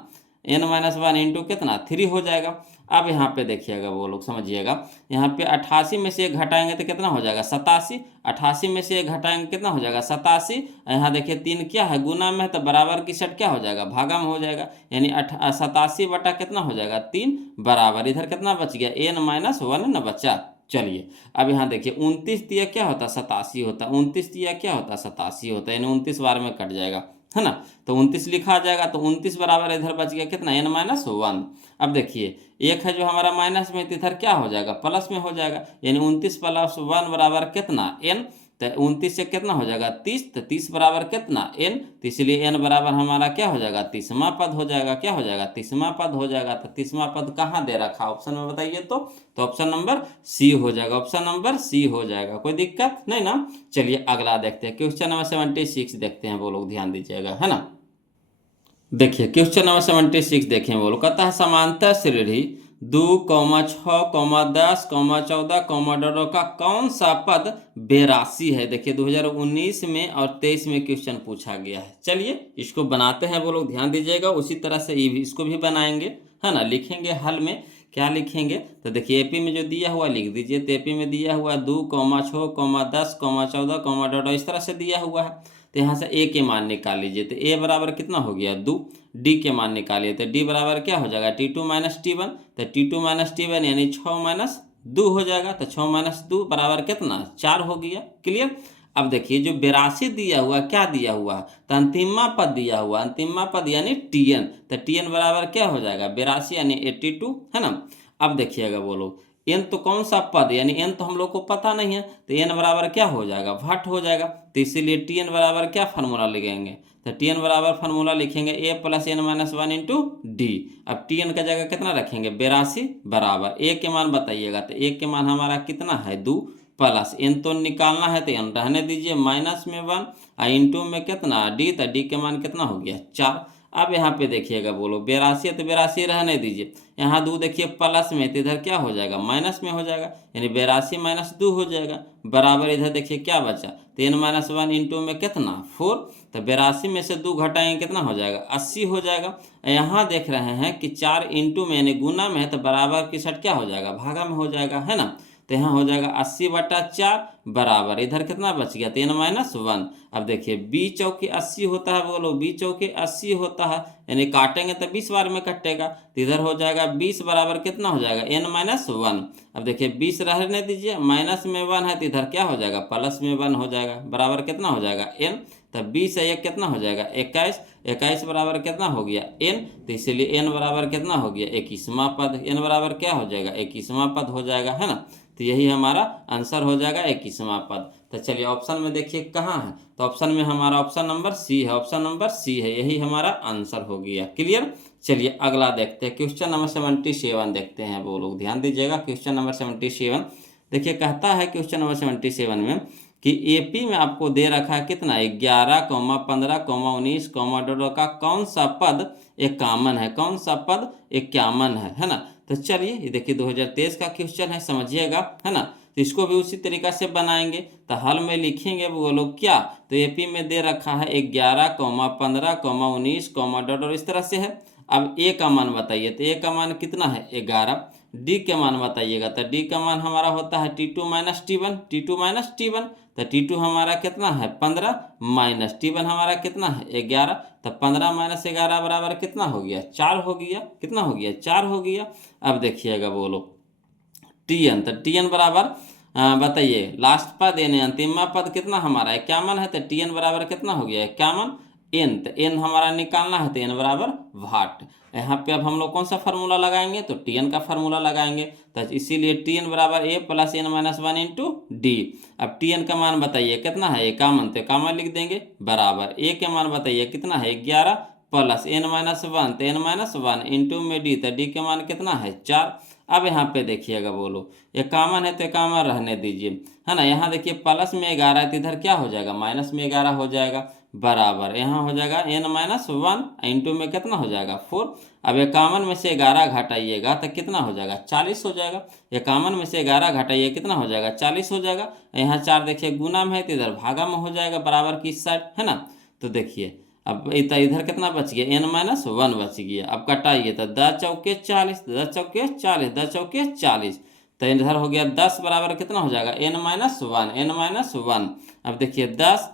n माइनस 1 इंटू कितना 3 हो जाएगा। अब यहाँ पे देखिएगा वो लोग समझिएगा, यहाँ पे 88 में से 1 घटाएंगे तो कितना हो जाएगा 87, 88 में से 1 घटाएंगे कितना हो जाएगा 87। यहाँ देखिए 3 क्या है गुना में है, तो बराबर की सेट क्या हो जाएगा भागा में हो जाएगा, यानी 87 बटा कितना हो जाएगा 3 बराबर इधर कितना बच गया n माइनस 1 न बचा। चलिए अब यहाँ देखिए 29 दिया क्या होता 87 होता, 29 दिया क्या होता 87 होता, यानी 29 बार में कट जाएगा, है ना। तो 29 लिखा जाएगा, तो 29 बराबर इधर बच गया कितना n माइनस 1। अब देखिए एक है जो हमारा माइनस में, तो इधर क्या हो जाएगा प्लस में हो जाएगा, यानी 29 प्लस 1 बराबर कितना n, तो 29 से कितना हो जाएगा 30, तो 30 बराबर कितना n, तो इसलिए n बराबर हमारा क्या हो जाएगा 30वां पद हो जाएगा, क्या हो जाएगा 30वां पद हो जाएगा। तो 30वां पद कहाँ दे रखा ऑप्शन में बताइए, तो ऑप्शन नंबर सी हो जाएगा, ऑप्शन नंबर सी हो जाएगा, कोई दिक्कत नहीं ना। चलिए अगला देखते हैं, क्वेश्चन नंबर 76 देखते हैं, वो लोग ध्यान दीजिएगा, है ना। देखिए क्वेश्चन नंबर 76 देखें, वो लोग कहता है समांतर श्रेणी 2, 6, 10, 14, 18 का कौन सा पद 82 है। देखिए 2019 में और 23 में क्वेश्चन पूछा गया है। चलिए इसको बनाते हैं, वो लोग ध्यान दीजिएगा, उसी तरह से इसको भी बनाएंगे, है ना। लिखेंगे हल में क्या लिखेंगे, तो देखिए एपी में जो दिया हुआ लिख दीजिए, तो एपी में दिया हुआ 2, 6, 10, 14, 18 इस तरह से दिया हुआ है। तो यहाँ से ए के मान निकाल लीजिए, तो ए बराबर कितना हो गया 2, डी के मान निकालिए, तो डी बराबर क्या हो जाएगा T2 माइनस T1, तो T2 माइनस T1 यानी 6 माइनस 2 हो जाएगा, तो 6 माइनस 2 बराबर कितना 4 हो गया, क्लियर। अब देखिए जो 82 दिया हुआ क्या दिया हुआ, तो अंतिमा पद दिया हुआ, अंतिमा पद यानी Tn, तो Tn बराबर क्या हो जाएगा 82 यानी 82, है ना। अब देखिएगा बोलो n तो कौन सा पद, यानी n तो हम लोग को पता नहीं है, तो n बराबर क्या हो जाएगा भाट हो जाएगा, तो इसीलिए Tn बराबर क्या फार्मूला लिखेंगे, तो Tn बराबर फार्मूला लिखेंगे a plus n minus 1 into D. अब Tn का जगह कितना रखेंगे 82 बराबर a के मान बताइएगा, तो a के मान हमारा कितना है 2 प्लस n तो निकालना है, तो n रहने दीजिए माइनस में 1 और इंटू में कितना डी, तो डी के मान कितना हो गया 4। अब यहाँ पे देखिएगा बोलो 82 है तो 82 रहने दीजिए, यहाँ 2 देखिए प्लस में, तो इधर क्या हो जाएगा माइनस में हो जाएगा, यानी 82 माइनस 2 हो जाएगा बराबर इधर देखिए क्या बचा, तो n माइनस 1 इंटू में कितना 4, तो 82 में से 2 घटाएंगे कितना हो जाएगा 80 हो जाएगा। यहाँ देख रहे हैं कि 4 इंटू में यानी गुना में है, तो बराबर की साइड क्या हो जाएगा भागा में हो जाएगा, है ना। तो यहाँ हो जाएगा 80 बटा 4 बराबर इधर कितना बच गया 3 माइनस 1। अब देखिए बी चौके 80 होता है, बोलो बी चौके 80 होता है, यानी काटेंगे तो 20 बार में कटेगा, तो इधर हो जाएगा 20 बराबर कितना हो जाएगा n माइनस 1। अब देखिए 20 रहने दीजिए, माइनस में 1 है तो इधर क्या हो जाएगा प्लस में 1 हो जाएगा बराबर कितना हो जाएगा n। तब 20 है 1 कितना हो जाएगा 21, 21 बराबर कितना हो गया n, तो इसीलिए n बराबर कितना हो गया 21वां पद, n बराबर क्या हो जाएगा 21वां पद हो जाएगा, है ना। तो यही हमारा आंसर हो जाएगा 21वां पद। तो चलिए ऑप्शन में देखिए कहाँ है, तो ऑप्शन में हमारा ऑप्शन नंबर सी है, ऑप्शन नंबर सी है, यही हमारा आंसर हो गया, क्लियर। चलिए अगला देखते हैं, क्वेश्चन नंबर 77 देखते हैं, वो लोग ध्यान दीजिएगा। क्वेश्चन नंबर 77 देखिए कहता है क्वेश्चन नंबर 77 में कि एपी में आपको दे रखा है कितना 11, 15, 19, 18 का कौन सा पद इक्यावन है, कौन सा पद इक्यावन है ना। तो चलिए ये देखिए 2023 का क्वेश्चन है, समझिएगा, है ना। तो इसको भी उसी तरीका से बनाएंगे, तो हल में लिखेंगे वो लोग क्या, तो एपी में दे रखा है 11, 15, 19, 18 इस तरह से है। अब ए का मान बताइए, तो ए का मान कितना है 11, डी के मान बताइएगा। तो डी का मान हमारा होता है T2 minus T1, T2 minus T1। तो T2 हमारा कितना है 15 माइनस T1 हमारा कितना है 11। तो 15 माइनस 11 बराबर कितना हो गया 4 हो गया। कितना हो गया 4 हो गया। अब देखिएगा बोलो Tn। तो Tn बराबर बताइए लास्ट पद यानी अंतिम पद कितना हमारा 51 है। तो Tn बराबर कितना हो गया 51 n। तो n हमारा निकालना है तो n बराबर वाट। यहाँ पे अब हम लोग कौन सा फार्मूला लगाएंगे तो Tn का फार्मूला लगाएंगे। तो इसीलिए Tn बराबर a plus n minus 1 into D. अब Tn का मान बताइए कितना है 51। तो 51 लिख देंगे बराबर a के मान बताइए कितना है 11 प्लस n माइनस 1। तो n माइनस 1 इंटू में डी। तो डी के मान कितना है 4। अब यहाँ पे देखिएगा बोलो 51 है तो 51 रहने दीजिए, है ना। यहाँ देखिए प्लस में 11 है तो इधर क्या हो जाएगा माइनस में 11 हो जाएगा बराबर। यहाँ हो जाएगा n माइनस 1 इंटू में कितना हो जाएगा 4। अब 51 में से 11 घटाइएगा तो कितना हो जाएगा 40 हो जाएगा। 51 में से 11 घटाइए कितना हो जाएगा 40 हो जाएगा। यहाँ 4 देखिए गुना में है तो इधर भागा में हो जाएगा बराबर की इस साइड, है ना। तो देखिए अब इधर कितना बच गया n माइनस 1 बच गया। अब कटाइए तो 10 चौके 40, 10 चौके 40, 10 चौके 40। तो इधर हो गया 10 बराबर कितना हो जाएगा n माइनस 1, n माइनस 1। अब देखिए 10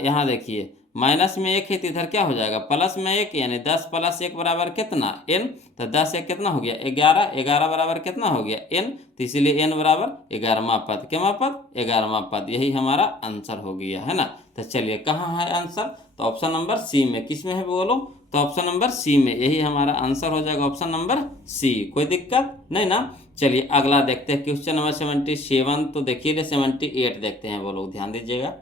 यहाँ देखिए माइनस में 1 है तो इधर क्या हो जाएगा प्लस में 1 यानी 10 प्लस 1 बराबर कितना n। तो 10 1 कितना हो गया 11, 11 बराबर कितना हो गया n। तो इसीलिए n बराबर 11वां पद। क्या पद 11वां पद। यही हमारा आंसर हो गया, है ना। तो चलिए कहाँ है आंसर तो ऑप्शन नंबर सी में। किस में है बोलो तो ऑप्शन नंबर सी में। यही हमारा आंसर हो जाएगा ऑप्शन नंबर सी। कोई दिक्कत नहीं ना। चलिए अगला देखते हैं क्वेश्चन नंबर 77। तो देखिए 78 देखते हैं बोलो, ध्यान दीजिएगा।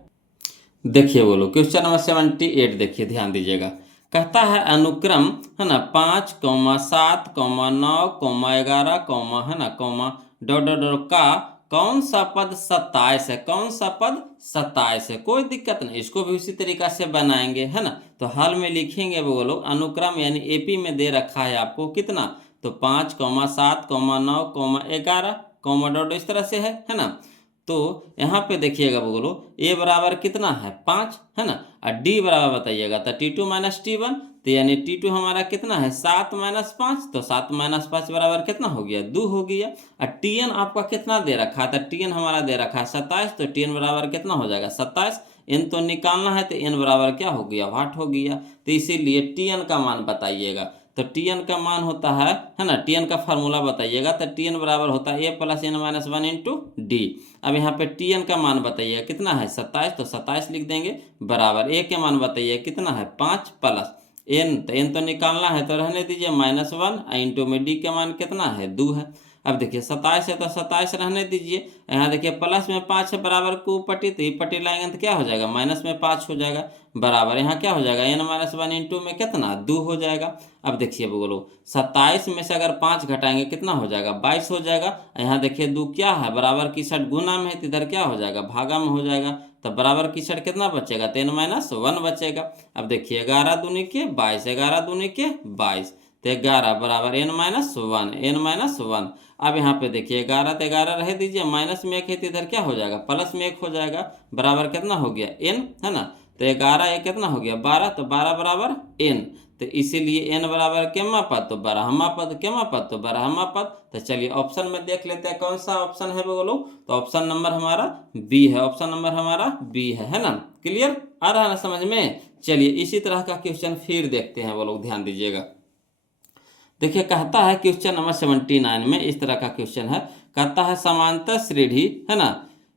देखिए बोलो क्वेश्चन नंबर 78 देखिए ध्यान दीजिएगा। कहता है अनुक्रम, है ना 5, 7, 9, 11, है ना डॉट डॉट डॉट का कौन सा पद 27 है। कौन सा पद 27 है। कोई दिक्कत नहीं, इसको भी उसी तरीका से बनाएंगे, है ना। तो हल में लिखेंगे बोलो अनुक्रम यानी एपी में दे रखा है आपको कितना तो 5, 7, 9, 11 डॉट इस तरह से है ना। तो यहाँ पे देखिएगा बोलो a बराबर कितना है 5, है ना। और d बराबर बताइएगा तो T2 माइनस T1। तो यानी T2 हमारा कितना है 7 माइनस 5। तो 7 माइनस 5 बराबर कितना हो गया 2 हो गया। और Tn आपका कितना दे रखा है तो Tn हमारा दे रखा है 27। तो Tn बराबर कितना हो जाएगा 27। n तो निकालना है तो n बराबर क्या हो गया 8 हो गया। तो इसीलिए Tn का मान बताइएगा। तो Tn का मान होता है ना Tn का फार्मूला बताइएगा। तो Tn बराबर होता है a plus n minus 1 into D. अब यहाँ पे Tn का मान बताइए कितना है 27। तो 27 लिख देंगे बराबर a के मान बताइए कितना है 5 प्लस n। तो n तो निकालना है तो रहने दीजिए माइनस 1 इंटू में d के मान कितना है 2 है। अब देखिए 27 है तो 27 रहने दीजिए। यहाँ देखिए प्लस में 5 है बराबर को पट्टी, तो ये पट्टी लाएंगे तो क्या हो जाएगा माइनस में 5 हो जाएगा बराबर। यहाँ क्या हो जाएगा n माइनस 1 इंटू में कितना 2 हो जाएगा। अब देखिए बोलो 27 में से अगर 5 घटाएंगे कितना हो जाएगा 22 हो जाएगा। यहाँ देखिए 2 क्या है बराबर की साइड गुना में है तो इधर क्या हो जाएगा भागा में हो जाएगा। तो बराबर की साइड कितना बचेगा तो n माइनस 1 बचेगा। अब देखिए 11 दूनी के 22, 11 दूनी के 22। तो 11 बराबर n माइनस 1, n माइनस 1। अब यहाँ पे देखिए 11 तो 11 रह दीजिए, माइनस में 1 है तो इधर क्या हो जाएगा प्लस में 1 हो जाएगा बराबर कितना हो गया n, है ना। तो 11 एक कितना हो गया 12। तो 12 बराबर n। तो इसीलिए n बराबर केमा पद तो 12वां पद, केमा पद तो 12वां पद। तो चलिए ऑप्शन में देख लेते हैं कौन सा ऑप्शन है बोलो। तो ऑप्शन नंबर हमारा बी है। ऑप्शन नंबर हमारा बी है ना। क्लियर आ रहा है ना समझ में। चलिए इसी तरह का क्वेश्चन फिर देखते हैं बोलो, ध्यान दीजिएगा। देखिए कहता है क्वेश्चन नंबर 79 में इस तरह का क्वेश्चन है। कहता है समांतर श्रेणी, है ना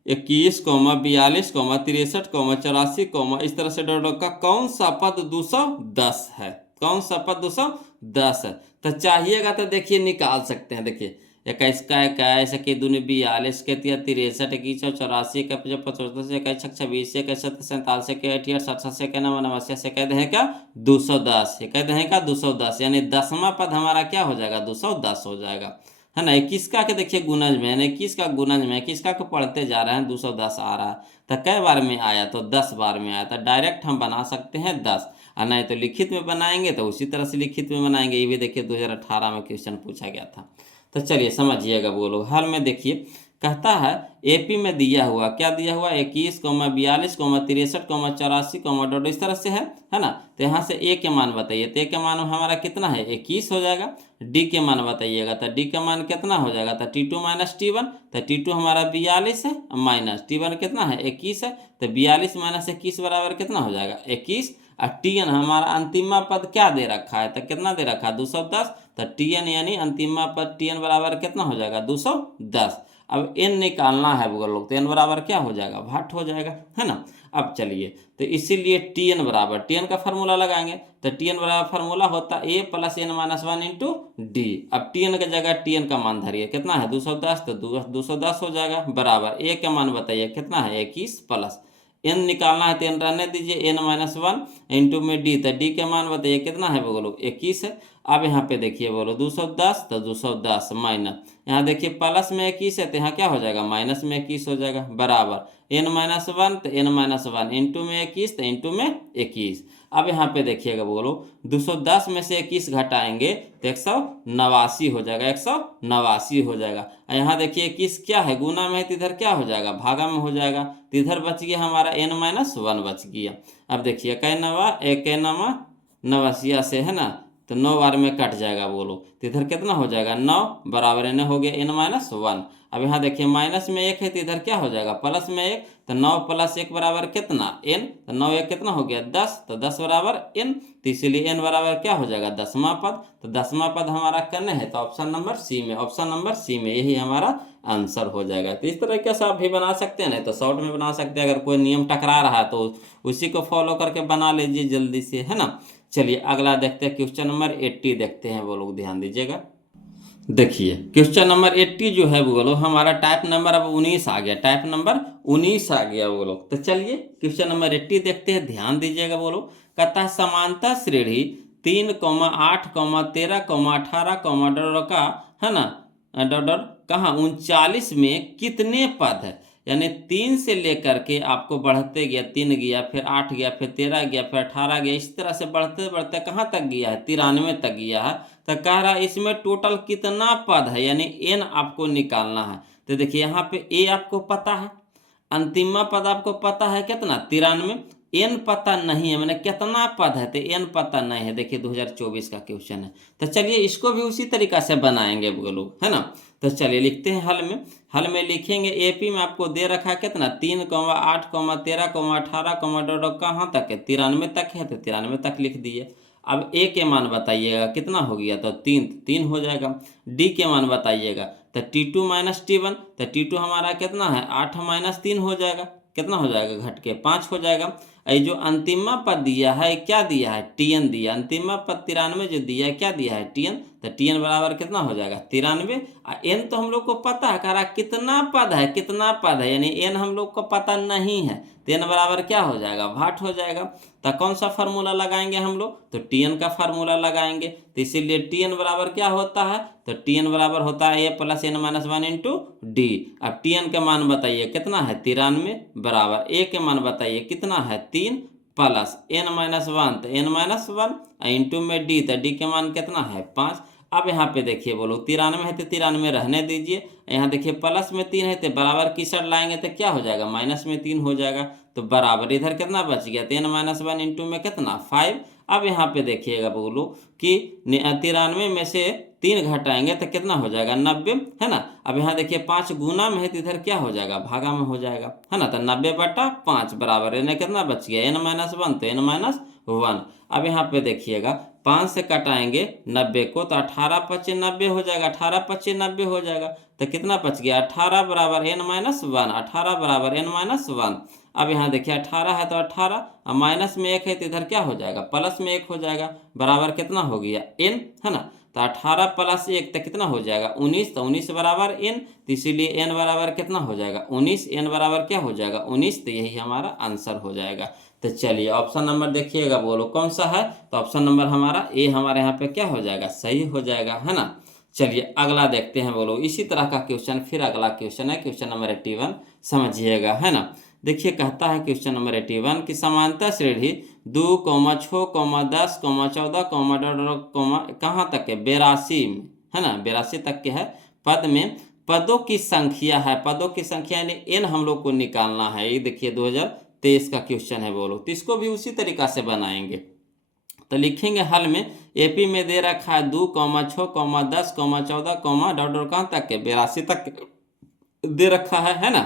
21, 42, 63, 84, इस तरह से डॉट का कौन सा पद 210 है। कौन सा पद 210 है। तो चाहिएगा तो देखिए निकाल सकते हैं। देखिए 21 का 21, 42, 43, 61, 84, 75, 21, 26, 21, 47, 68, 67, 89, से कह दें क्या 210, कह दें क्या 210 यानी 10वां पद हमारा क्या हो जाएगा 210 हो जाएगा, है ना। 21 का के देखिए गुणज में, यानी 21 का गुणज में 21 का पढ़ते जा रहे हैं 210 आ रहा है। तो कई बार में आया तो 10 बार में आया। तो डायरेक्ट हम बना सकते हैं 10, और नहीं तो लिखित में बनाएंगे तो उसी तरह से लिखित में बनाएंगे। ये भी देखिए 2018 में क्वेश्चन पूछा गया था। तो चलिए समझिएगा बोलो। हल में देखिए कहता है एपी में दिया हुआ, क्या दिया हुआ, 21, 42, 63, 84, डॉट इस तरह से है ना। तो यहाँ से ए के मान बताइए, तो ए के मान हमारा कितना है, 21 हो जाएगा। डी के मान बताइएगा, तो डी का मान कितना हो जाएगा, तो T2 माइनस T1, तो T2 हमारा 42 है माइनस T1 कितना है, 21 है। तो 42 माइनस 21 बराबर कितना हो जाएगा, 21। और टीएन हमारा अंतिमा पद क्या दे रखा है, तो कितना दे रखा है, 210। तो टीएन यानी अंतिमा पद टीएन बराबर कितना हो जाएगा, 210। अब एन निकालना है वो लोग, तो एन बराबर क्या हो जाएगा, भाट हो जाएगा, है ना। अब चलिए, तो इसीलिए टीएन बराबर, टीएन का फार्मूला लगाएंगे, तो टीएन बराबर फार्मूला होता है A plus N minus 1 into D. अब टीएन की जगह टीएन का मान धरिए, कितना है 210, तो 210 हो जाएगा बराबर ए का मान बताइए कितना है, 21 प्लस एन निकालना है, तो एन रहने दीजिए, एन माइनस 1 इंटू में डी, तो डी के मान बताइए कितना है बोलो, 21 है। अब यहाँ पे देखिए बोलो 210, तो 210 माइनस, यहाँ देखिए प्लस में 21 है, तो यहाँ क्या हो जाएगा, माइनस में 21 हो जाएगा बराबर एन माइनस 1, तो एन माइनस 1 इंटू में 21, तो इंटू में 21। अब यहाँ पे देखिएगा बोलो 210 में से 21 घटाएंगे तो 189 हो जाएगा, 189 हो जाएगा। यहाँ देखिए 21 क्या है, गुना में है, तो इधर क्या हो जाएगा, भागा में हो जाएगा, तो इधर बच गया हमारा n माइनस 1 बच गया। अब देखिए कै नवा एक नवा नवासिया से, है ना, तो 9 बार में कट जाएगा बोलो, तो इधर कितना हो जाएगा, 9 बराबर n हो गया n माइनस 1। अब यहाँ देखिए माइनस में 1 है, तो इधर क्या हो जाएगा, प्लस में 1, तो 9 प्लस 1 बराबर कितना n, तो 9 1 कितना हो गया 10, तो 10 बराबर n, तो इसीलिए n बराबर क्या हो जाएगा, 10वां पद। तो 10वां पद हमारा करने है, तो ऑप्शन नंबर सी में, ऑप्शन नंबर सी में यही हमारा आंसर हो जाएगा। तो इस तरीके से आप भी बना सकते हैं, नहीं तो शॉर्ट में बना सकते हैं, अगर कोई नियम टकरा रहा है तो उसी को फॉलो करके बना लीजिए जल्दी से, है ना। चलिए अगला देखते हैं, क्वेश्चन नंबर 80 देखते हैं वो लोग, ध्यान दीजिएगा। देखिए क्वेश्चन नंबर 80 जो है वो लोग हमारा टाइप नंबर अब 19 आ गया, टाइप नंबर 19 आ गया वो लोग। तो चलिए क्वेश्चन नंबर 80 देखते हैं, ध्यान दीजिएगा वो लोग। कहता है समांतर श्रेणी 3, 8, 13, 18, डॉट का, है ना, डॉट कहाँ 39 में कितने पद है, यानी 3 से लेकर के आपको बढ़ते गया, 3 गया, फिर 8 गया, फिर 13 गया, फिर 18 गया, इस तरह से बढ़ते बढ़ते कहाँ तक गया है, 93 तक गया है। तो कह रहा है इसमें टोटल कितना पद है, यानी एन आपको निकालना है। तो देखिए यहाँ पे ए आपको पता है, अंतिमा पद आपको पता है कितना 93, एन पता नहीं है, मैंने कितना पद है, तो एन पता नहीं है। देखिए 2024 का क्वेश्चन है, तो चलिए इसको भी उसी तरीका से बनाएंगे वो लोग, है ना। तो चलिए लिखते हैं हल में, हल में लिखेंगे एपी में आपको दे रखा है कितना 3, 8, 13, 18, डॉट कहाँ तक है, 93 तक है, तो 93 तक लिख दिए। अब ए के मान बताइएगा कितना हो गया, तो 3 हो जाएगा। डी के मान बताइएगा, तो T2 माइनस T1, तो T2 हमारा कितना है 8 माइनस 3 हो जाएगा, कितना हो जाएगा, घट के 5 हो जाएगा। ये जो अंतिमा पद दिया है क्या दिया है, TN दिया, अंतिमा पद 93 जो दिया है क्या दिया है, TN, तो TN बराबर कितना हो जाएगा 93। n तो हम लोग को पता है, कह रहा कितना पद है, कितना पद है, यानी n हम लोग को पता नहीं है, तो n बराबर क्या हो जाएगा, भाट हो जाएगा। तो कौन सा फार्मूला लगाएंगे हम लोग, तो TN का फार्मूला लगाएंगे, तो इसीलिए TN बराबर क्या होता है, तो TN बराबर होता है a plus n minus 1 into D. अब TN का मान बताइए कितना है 93 बराबर a के मान बताइए कितना है 3 प्लस n माइनस 1, तो n माइनस 1 इंटू में डी, तो डी के मान कितना है 5। अब यहाँ पे देखिए बोलो 93 है, तो 93 रहने दीजिए, यहाँ देखिए प्लस में 3 है, तो बराबर की साइड लाएंगे तो क्या हो जाएगा, माइनस में 3 हो जाएगा, तो बराबर इधर कितना बच गया, 3 माइनस 1 इंटू में कितना 5। अब यहाँ पे देखिएगा बोलो कि 93 में से 3 घटाएंगे तो कितना हो जाएगा 90, है ना। अब यहाँ देखिए 5 गुना में है, तो इधर क्या हो जाएगा, भागा में हो जाएगा, है ना। तो 90/5 बराबर इन्हें कितना बच गया n माइनस 1, तो n माइनस 1। अब यहाँ पे देखिएगा 5 से कटाएंगे 90 को, तो 18 25 90 हो जाएगा, 18 25 90 हो जाएगा, तो कितना बच गया 18 बराबर n माइनस 1, 18 बराबर n माइनस 1। अब यहाँ देखिए 18 है, तो 18 अब माइनस में 1 है, तो इधर क्या हो जाएगा, प्लस में 1 हो जाएगा, बराबर कितना हो गया n, है ना। तो 18 प्लस 1 तो कितना हो जाएगा 19, तो 19 बराबर n, तो इसीलिए n बराबर कितना हो जाएगा 19, n बराबर क्या हो जाएगा 19, तो यही हमारा आंसर हो जाएगा। तो चलिए ऑप्शन नंबर देखिएगा बोलो कौन सा है, तो ऑप्शन नंबर हमारा ए हमारे यहाँ पे क्या हो जाएगा, सही हो जाएगा, है ना। चलिए अगला देखते हैं बोलो, इसी तरह का क्वेश्चन, फिर अगला क्वेश्चन है क्वेश्चन नंबर 81, समझिएगा, है ना। देखिए कहता है क्वेश्चन नंबर 81 की समांतर श्रेणी 2, 6, 10, 14, कहाँ तक है 82 में, है ना, 82 तक के है पद में पदों की संख्या है, पदों की संख्या यानी n हम लोग को निकालना है। ये देखिए 2023 का क्वेश्चन है बोलो, तो इसको भी उसी तरीका से बनाएंगे। तो लिखेंगे हल में एपी में दे रखा है 2, 6, 10, 14, डॉट डॉट कहाँ तक के 82 तक दे रखा है ना।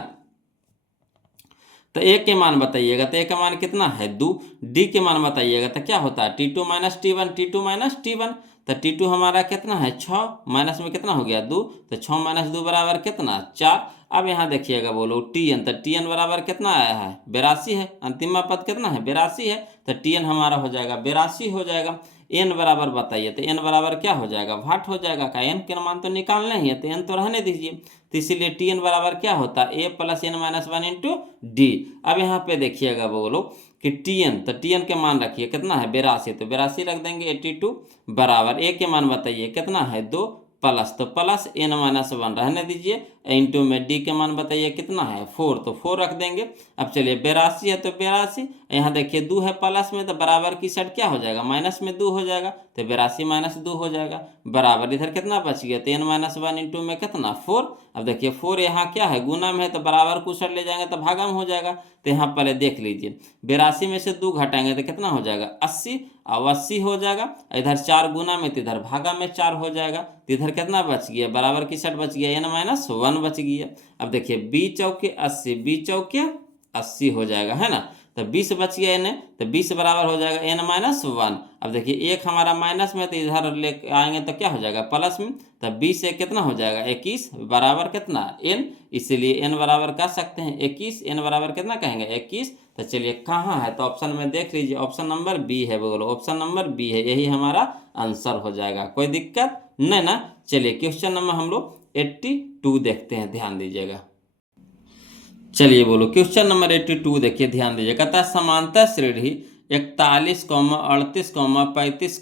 तो ए के मान बताइएगा, तो ए का मान कितना है 2। डी के मान बताइएगा तो क्या होता है T2 minus T1, T2 minus T1। तो T2 हमारा कितना है 6, माइनस में कितना हो गया 2, तो 6 माइनस 2 बराबर कितना 4। अब यहाँ देखिएगा बोलो Tn, तो Tn बराबर कितना आया है 82 है, अंतिम पद कितना है 82 है, तो Tn हमारा हो जाएगा 82 हो जाएगा। n बराबर बताइए, तो n बराबर क्या हो जाएगा भाट हो जाएगा, का n के मान तो निकालना ही है, तो n तो रहने दीजिए। तो इसीलिए Tn बराबर क्या होता है a plus n minus 1 into D. अब यहाँ पे देखिएगा बोलो कि Tn, तो Tn के मान रखिए कितना है 82, तो 82 रख देंगे 82 बराबर a के मान बताइए कितना है 2 प्लस, तो प्लस n माइनस 1 रहने दीजिए, इंटू में डी के मान बताइए कितना है 4, तो 4 रख देंगे। अब चलिए 82 है तो 82, यहाँ देखिए 2 है प्लस में, तो बराबर की साइड क्या हो जाएगा माइनस में 2 हो जाएगा, तो 82 माइनस 2 हो जाएगा बराबर इधर कितना बच गया, तो n माइनस 1 इंटू में कितना 4। अब देखिए 4 यहाँ क्या है गुना में है, तो बराबर को साइड ले जाएंगे तो भागा में हो जाएगा। तो यहाँ पहले देख लीजिए 82 में से 2 घटाएंगे तो कितना हो जाएगा 80, अब 80 हो जाएगा, इधर 4 गुना में तो इधर भागा में 4 हो जाएगा, तो इधर कितना बच गया बराबर की साइड बच गया n माइनस 1 बच गया। अब देखिए 20 चौके 80, 20 चौके 80 हो जाएगा है ना, तो 20 बच गया n, तो 20 बराबर हो जाएगा n माइनस 1। अब देखिए एक हमारा माइनस में, तो इधर ले आएंगे तो क्या हो जाएगा प्लस में, तो 20 से कितना हो जाएगा 21 बराबर कितना n, इसीलिए n बराबर कह सकते हैं 21, n बराबर कितना कहेंगे 21। तो चलिए कहाँ है, तो ऑप्शन में देख लीजिए, ऑप्शन नंबर बी है बोलो, ऑप्शन नंबर बी है, यही हमारा आंसर हो जाएगा, कोई दिक्कत नहीं ना। चलिए क्वेश्चन नंबर हम लोग 82 देखते हैं, ध्यान दीजिएगा। चलिए बोलो क्वेश्चन नंबर 82 देखिए ध्यान दीजिए, कहता है समांतर श्रेणी 41, 38, 35,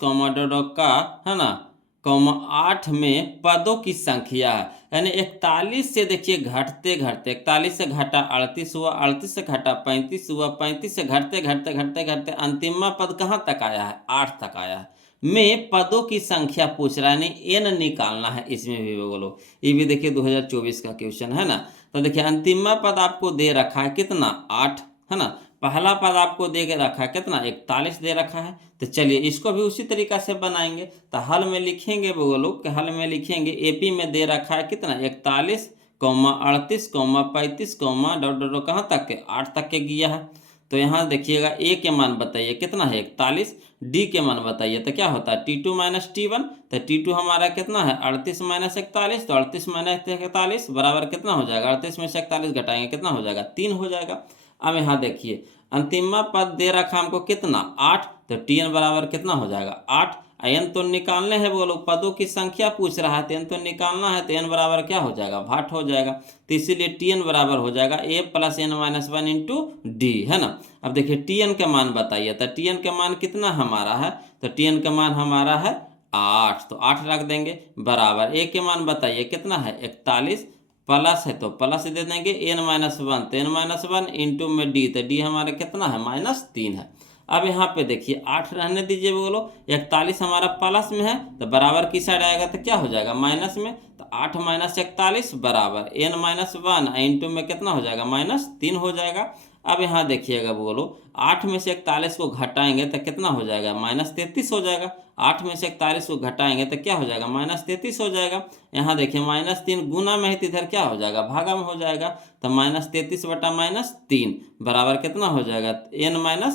का है ना 8 में पदों की संख्या है, यानी 41 से देखिए घटते घटते 41 से घटा 38 हुआ, 38 से घटा 35 हुआ, 35 से घटते घटते घटते घटते अंतिम पद कहाँ तक आया है 8 तक आया है। में पदों की संख्या पूछ रहा है, यानी n निकालना है इसमें भी बोलो। ये भी देखिए 2024 का क्वेश्चन है ना। तो देखिए अंतिम पद आपको दे रखा है कितना 8 है ना, पहला पद आपको दे के रखा है कितना 41 दे रखा है। तो चलिए इसको भी उसी तरीका से बनाएंगे। तो हल में लिखेंगे बोलो कि हल में लिखेंगे एपी में दे रखा है कितना 41, 38, 35 डॉट डॉट कहाँ तक के 8 तक के गया है। तो यहाँ देखिएगा ए के मान बताइए कितना है 41, डी के मान बताइए तो क्या होता है T2 माइनस T1, तो T2 हमारा कितना है 38 माइनस 41, तो 38 माइनस 41 बराबर कितना हो जाएगा 38 में से 41 घटाएंगे कितना हो जाएगा 3 हो जाएगा। अब यहाँ देखिए अंतिम पद दे रखा हमको कितना 8, तो Tn बराबर कितना हो जाएगा 8, n तो निकालने हैं बोलो, पदों की संख्या पूछ रहा है तो n तो निकालना है, तो n बराबर क्या हो जाएगा भाट हो जाएगा। तो इसीलिए Tn बराबर हो जाएगा a plus n minus 1 into D है ना। अब देखिए Tn का मान बताइए, तो Tn का मान कितना हमारा है, तो Tn का मान हमारा है 8, तो 8 रख देंगे बराबर a के मान बताइए कितना है 41, प्लस है तो प्लस दे देंगे n माइनस 1, तो n माइनस 1 इंटू में डी, तो डी हमारे कितना है -3 है। अब यहाँ पे देखिए 8 रहने दीजिए बोलो, 41 हमारा प्लस में है तो बराबर की साइड आएगा तो क्या हो जाएगा माइनस में, तो 8 माइनस 41 बराबर n माइनस 1 इंटू में कितना हो जाएगा -3 हो जाएगा। अब यहाँ देखिएगा बोलो 8 में से 41 को घटाएंगे तो कितना हो जाएगा -33 हो जाएगा, 8 में से 41 को घटाएंगे तो क्या हो जाएगा -33 हो जाएगा। यहाँ देखिए -3 गुना में है तो इधर क्या हो जाएगा भागा में हो जाएगा, तो -33 बटा -3 बराबर कितना हो जाएगा n-1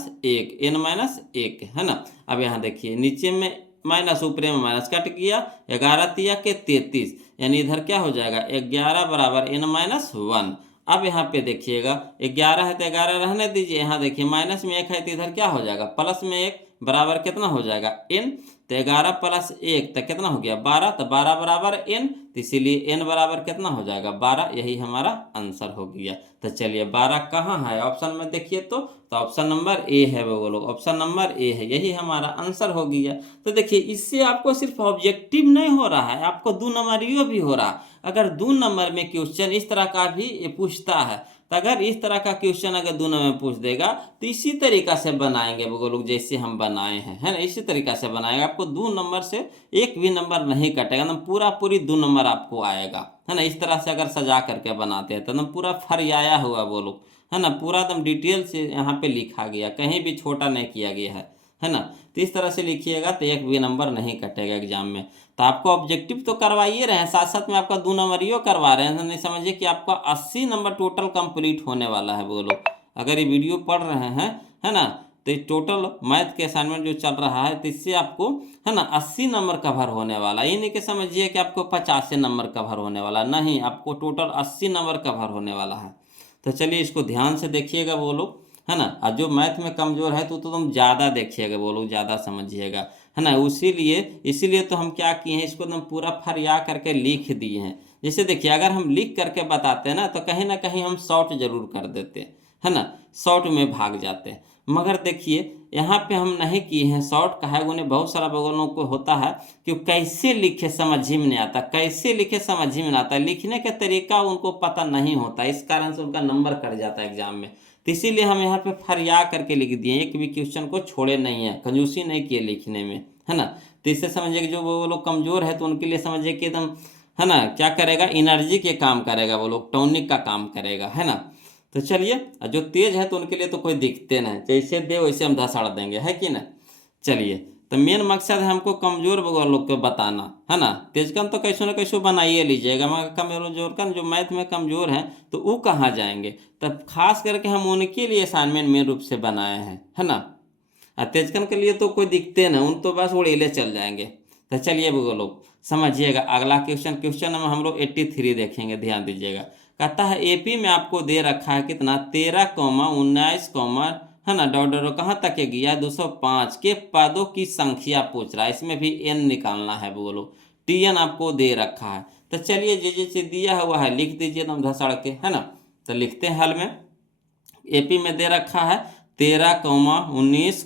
है ना। अब यहाँ देखिए नीचे में माइनस ऊपरे में माइनस कट गया, 11 तिया के 33, यानी इधर क्या हो जाएगा 11 बराबर n-1। अब यहाँ पे देखिएगा 11 है तो 11 रहने दीजिए, यहाँ देखिए माइनस में 1 है तो इधर क्या हो जाएगा प्लस में 1 बराबर कितना हो जाएगा n, तो 11 प्लस 1 तो कितना हो गया 12, तो 12 बराबर n, तो इसीलिए n बराबर कितना हो जाएगा 12, यही हमारा आंसर हो गया। तो चलिए 12 कहाँ है ऑप्शन में देखिए, तो ऑप्शन नंबर ए है बोलो, ऑप्शन नंबर ए है, यही हमारा आंसर हो गया। तो देखिए इससे आपको सिर्फ ऑब्जेक्टिव नहीं हो रहा है, आपको 2 नंबरियो भी हो रहा है। अगर 2 नंबर में क्वेश्चन इस तरह का भी पूछता है तो अगर इस तरह का क्वेश्चन अगर दोनों में पूछ देगा तो इसी तरीका से बनाएंगे वो लोग जैसे हम बनाए हैं, है ना, इसी तरीका से बनाएगा। आपको 2 नंबर से एक भी नंबर नहीं कटेगा, एकदम पूरा पूरी 2 नंबर आपको आएगा, है ना। इस तरह से अगर सजा करके बनाते हैं तो एकदम पूरा फरियाया हुआ वो लोग, है ना, पूरा एकदम डिटेल से यहाँ पे लिखा गया, कहीं भी छोटा नहीं किया गया है ना। तो इस तरह से लिखिएगा तो एक भी नंबर नहीं कटेगा एग्जाम में। तो आपको ऑब्जेक्टिव तो करवाइए रहे हैं, साथ साथ में आपका 2 नंबरियो करवा रहे हैं, तो नहीं समझिए कि आपका 80 नंबर टोटल कंप्लीट होने वाला है वो लोग। अगर ये वीडियो पढ़ रहे हैं, है ना, तो टोटल मैथ के असाइनमेंट जो चल रहा है तो इससे आपको, है ना, 80 नंबर कवर होने वाला। ये नहीं कि समझिए कि आपको 50 नंबर कवर होने वाला, नहीं, आपको टोटल 80 नंबर कवर होने वाला है। तो चलिए इसको ध्यान से देखिएगा वो लोग, है ना। और जो मैथ में कमज़ोर है तो तुम ज़्यादा देखिएगा वो लोग, ज़्यादा समझिएगा, है ना। इसीलिए तो हम क्या किए हैं, इसको एकदम पूरा फरिया करके लिख दिए हैं। जैसे देखिए अगर हम लिख करके बताते हैं ना तो कहीं ना कहीं हम शॉर्ट जरूर कर देते हैं, है ना, शॉर्ट में भाग जाते हैं। मगर देखिए यहाँ पे हम नहीं किए हैं शॉर्ट का है, उन्हें बहुत सारा बगलों को होता है कि वो कैसे लिखे समझ ही में नहीं आता, कैसे लिखे समझ ही में नहीं आता, लिखने का तरीका उनको पता नहीं होता, इस कारण से उनका नंबर कट जाता है एग्जाम में। तो इसीलिए हम यहाँ पे फरिया करके लिख दिए, एक भी क्वेश्चन को छोड़े नहीं है, कंजूसी नहीं किए लिखने में, है ना। तो इससे समझिए कि जो वो लोग कमज़ोर है तो उनके लिए समझिए कि एकदम, है ना, क्या करेगा, एनर्जी के काम करेगा वो लोग, टॉनिक का काम करेगा, है ना। तो चलिए, जो तेज है तो उनके लिए तो कोई दिखते नहीं, जैसे दे वैसे हम धसाड़ देंगे, है कि ना। चलिए, तो मेन मकसद है हमको कमज़ोर लोग को बताना, है ना। तेजकन तो कैसो न कैसो बनाइए लीजिएगा, मगर कमजोर कन जो मैथ में कमज़ोर हैं तो वो कहाँ जाएंगे। तब खास करके हम उनके लिए असाइनमेंट मेन रूप से बनाए हैं, है ना। तेजकन के लिए तो कोई दिखते ना, उन तो बस उड़ेले चल जाएंगे। तो चलिए वो लोग समझिएगा, अगला क्वेश्चन में हम लोग 83 देखेंगे, ध्यान दीजिएगा। कहता है एपी में आपको दे रखा है कितना, 13, 19, है ना, डॉट कहाँ तक के गया 205 के पदों की संख्या पूछ रहा है, इसमें भी एन निकालना है बोलो, टीएन आपको दे रखा है। तो चलिए जैसे दिया हुआ है लिख दीजिए एकदम धसड़ के, है ना। तो लिखते हैं हल में, एपी में दे रखा है 13, 19,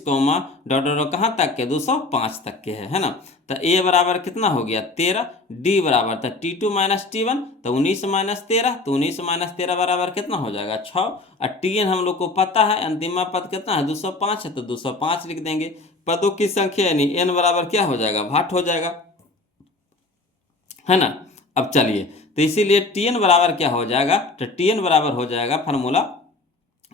डॉट कहाँ तक के 205 तक के है ना। तो ए बराबर कितना हो गया 13, डी बराबर था T2 - T1, तो 19 - 13, तो 19 - 13 बराबर कितना हो जाएगा 6, और टीएन हम लोग को पता है अंतिमा पद कितना है 205 है, तो 205 लिख देंगे। पदों की संख्या यानी एन बराबर क्या हो जाएगा, भाट हो जाएगा, है ना। अब चलिए, तो इसीलिए टीएन बराबर क्या हो जाएगा, तो टीएन बराबर हो जाएगा formula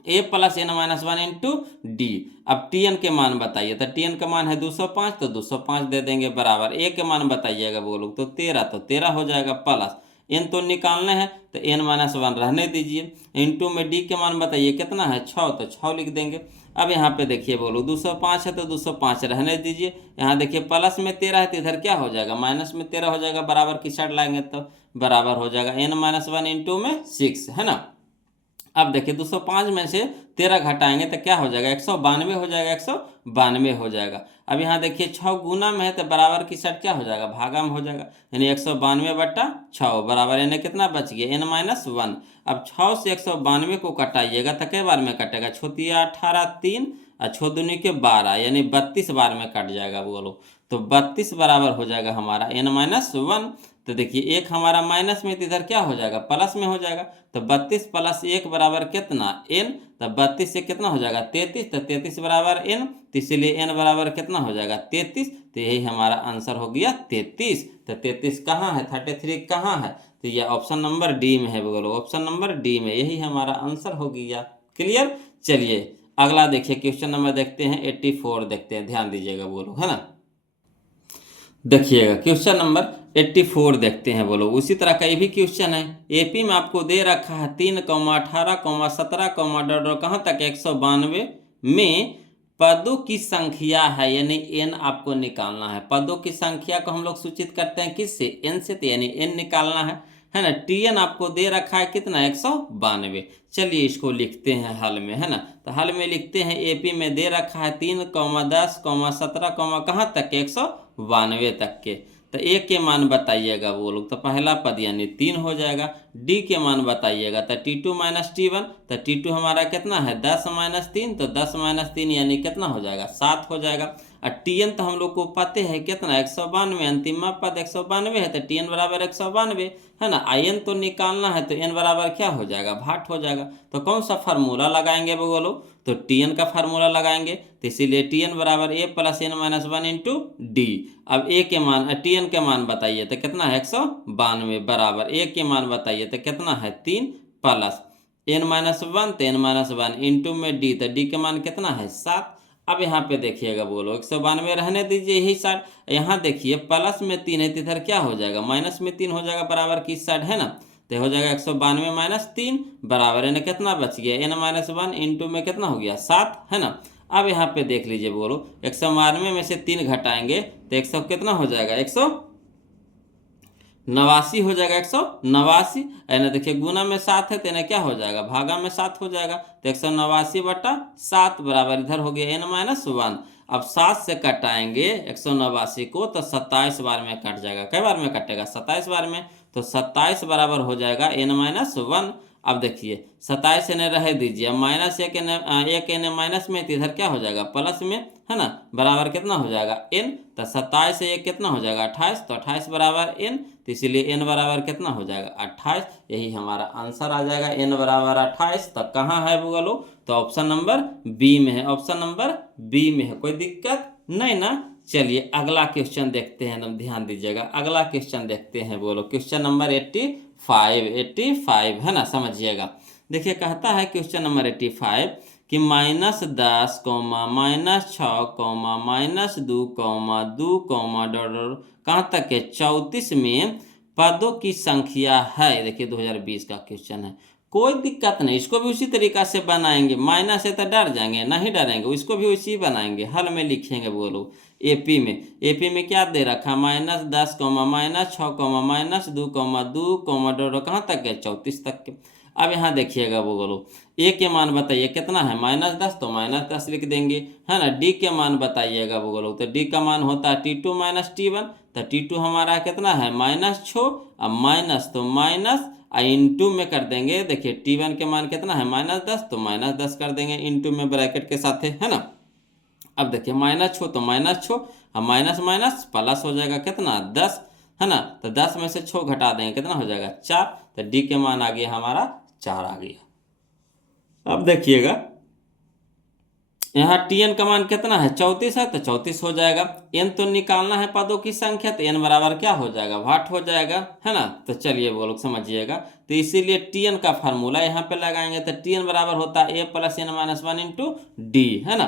a + n - 1 into D. अब टी एन के मान बताइए, तो टी एन का मान है 205, तो 205 दे देंगे बराबर, ए के मान बताइएगा वो लोग, तो 13, तो 13 हो जाएगा, प्लस एन तो निकालने हैं तो n - 1 रहने दीजिए, इंटू में डी के मान बताइए कितना है 6, तो 6 लिख देंगे। अब यहाँ पे देखिए वो लोग 205 है तो 205 रहने दीजिए, यहाँ देखिए प्लस में 13 है तो इधर क्या हो जाएगा माइनस में 13 हो जाएगा, बराबर की साइड लाएंगे तो बराबर हो जाएगा n - 1 इंटू में 6, है ना। अब देखिए 205 में से 13 घटाएंगे तो क्या हो जाएगा 192 हो जाएगा, 192 हो जाएगा। अब यहाँ देखिए 6 गुना में है तो बराबर की साइड क्या हो जाएगा, भागा में हो जाएगा, यानी 192/6 बराबर, यानी कितना बच गया n - 1। अब 6 से 192 को कटाइएगा तो कई बार में कटेगा, 6×3 = 18, 3 और 6×2 = 12, यानी 32 बार में कट जाएगा बोलो, तो 32 बराबर हो जाएगा हमारा n - 1। तो देखिए एक हमारा माइनस में तो इधर क्या हो जाएगा प्लस में हो जाएगा, तो 32 + 1 बराबर कितना n, तो 32 से कितना हो जाएगा 33, तो 33 बराबर n, तो इसीलिए n बराबर कितना हो जाएगा 33, तो यही हमारा आंसर हो गया 33। तो 33 कहाँ है, 33 कहाँ है, तो ये ऑप्शन नंबर डी में है बोलो, ऑप्शन नंबर डी में, यही हमारा आंसर हो गया। क्लियर। चलिए अगला देखिए, क्वेश्चन नंबर देखते हैं 84 देखते हैं, ध्यान दीजिएगा बोलो, है ना। देखिएगा क्वेश्चन नंबर 84 देखते हैं बोलो, उसी तरह का ये भी क्वेश्चन है। एपी में आपको दे रखा है 3, 18, 17, डॉट कहाँ तक 192 में पदों की संख्या है, यानी एन आपको निकालना है। पदों की संख्या को हम लोग सूचित करते हैं किससे, एन से, तो यानी एन निकालना है ना। टीएन आपको दे रखा है कितना 192। चलिए इसको लिखते हैं हल में, है ना। तो हल में लिखते हैं एपी में दे रखा है 3, 10, 17, कहाँ तक 192 तक के, तो ए के मान बताइएगा वो लोग, तो पहला पद यानी 3 हो जाएगा। डी के मान बताइएगा, तो T2 - T1, तो T2 हमारा कितना है 10 - 3, तो 10 - 3 यानी कितना हो जाएगा 7 हो जाएगा। और टीएन तो हम लोग को पते है कितना 192, अंतिम पद 192 है तो टीएन बराबर 192 है ना। आयन तो निकालना है तो एन बराबर क्या हो जाएगा, भाट हो जाएगा। तो कौन सा फार्मूला लगाएंगे बोलो, तो टीएन का फार्मूला लगाएंगे। तो इसीलिए टीएन बराबर A plus N minus 1 into D. अब ए के मान टीएन के मान बताइए तो कितना है 192 बराबर ए के मान बताइए तो कितना है 3 प्लस एन माइनस 1 तो एन माइनस 1 इंटू में डी, तो डी के मान कितना है 7। अब यहाँ पे देखिएगा बोलो 192 रहने दीजिए यही साइड, यहाँ देखिए प्लस में 3 है तो इधर क्या हो जाएगा माइनस में 3 हो जाएगा बराबर किस साइड है ना, तो हो जाएगा 192 माइनस 3 बराबर एन कितना बच गया एन माइनस 1 इंटू में कितना हो गया 7 है ना। अब यहाँ पे देख लीजिए बोलो 192 में से 3 घटाएंगे तो 100 कितना हो जाएगा 189 हो जाएगा 189 है ना। देखिए गुना में 7 है तो इन्हें क्या हो जाएगा भागा में 7 हो जाएगा, तो 189 बटा 7 बराबर इधर हो गया एन माइनस 1। अब 7 से कटाएंगे 189 को तो 27 बार में कट जाएगा, कई बार में कटेगा 27 बार में, तो 27 बराबर हो जाएगा एन माइनस 1। अब देखिए 27 एन रह दीजिए, माइनस एक एन माइनस में तो इधर क्या हो जाएगा प्लस में है ना, बराबर कितना हो जाएगा एन, तो 27 से एक कितना हो जाएगा 28, तो 28 बराबर एन, तो इसीलिए एन बराबर कितना हो जाएगा 28। यही हमारा आंसर आ जाएगा एन बराबर 28। तो कहाँ है बोलो, तो ऑप्शन नंबर बी में है, ऑप्शन नंबर बी में है, कोई दिक्कत नहीं ना। चलिए अगला क्वेश्चन देखते हैं, एकदम ध्यान दीजिएगा, अगला क्वेश्चन देखते हैं बोलो, क्वेश्चन नंबर 85 है ना, समझिएगा। देखिए कहता है क्वेश्चन नंबर 85 कि -10, -6, -2, -2, कहाँ तक है 34 में पदों की संख्या है। देखिए 2020 का क्वेश्चन है, कोई दिक्कत नहीं, इसको भी उसी तरीका से बनाएंगे, माइनस है तो डर जाएंगे, नहीं डरेंगे, इसको भी उसी बनाएंगे, हल में लिखेंगे बोलो। एपी में क्या दे रखा -10, -6, -2, कहाँ तक है 34 तक के। अब यहाँ देखिएगा बोलो ए के मान बताइए कितना है -10, तो -10 लिख देंगे है ना। डी के मान बताइएगा बोलो, तो डी का मान होता है T2 - T1, तो T2 हमारा कितना है -6, अब माइनस तो माइनस इंटू में कर देंगे। देखिए T1 के मान कितना है -10, तो -10 कर देंगे इंटू में ब्रैकेट के साथ है ना। अब देखिए -6 तो -6, अब माइनस माइनस प्लस हो जाएगा कितना 10 है ना, तो 10 में से 6 घटा देंगे कितना हो जाएगा 4, तो डी के मान आ गया हमारा 4 आ गया। अब देखिएगा यहाँ टीएन का मान कितना है 34 है, तो 34 हो जाएगा। एन तो निकालना है पदों की संख्या, तो एन बराबर क्या हो जाएगा वाट हो जाएगा है ना। तो चलिए वो लोग समझिएगा, तो इसीलिए टीएन का फार्मूला यहाँ पे लगाएंगे, तो टीएन बराबर होता है A plus N minus 1 into D है ना।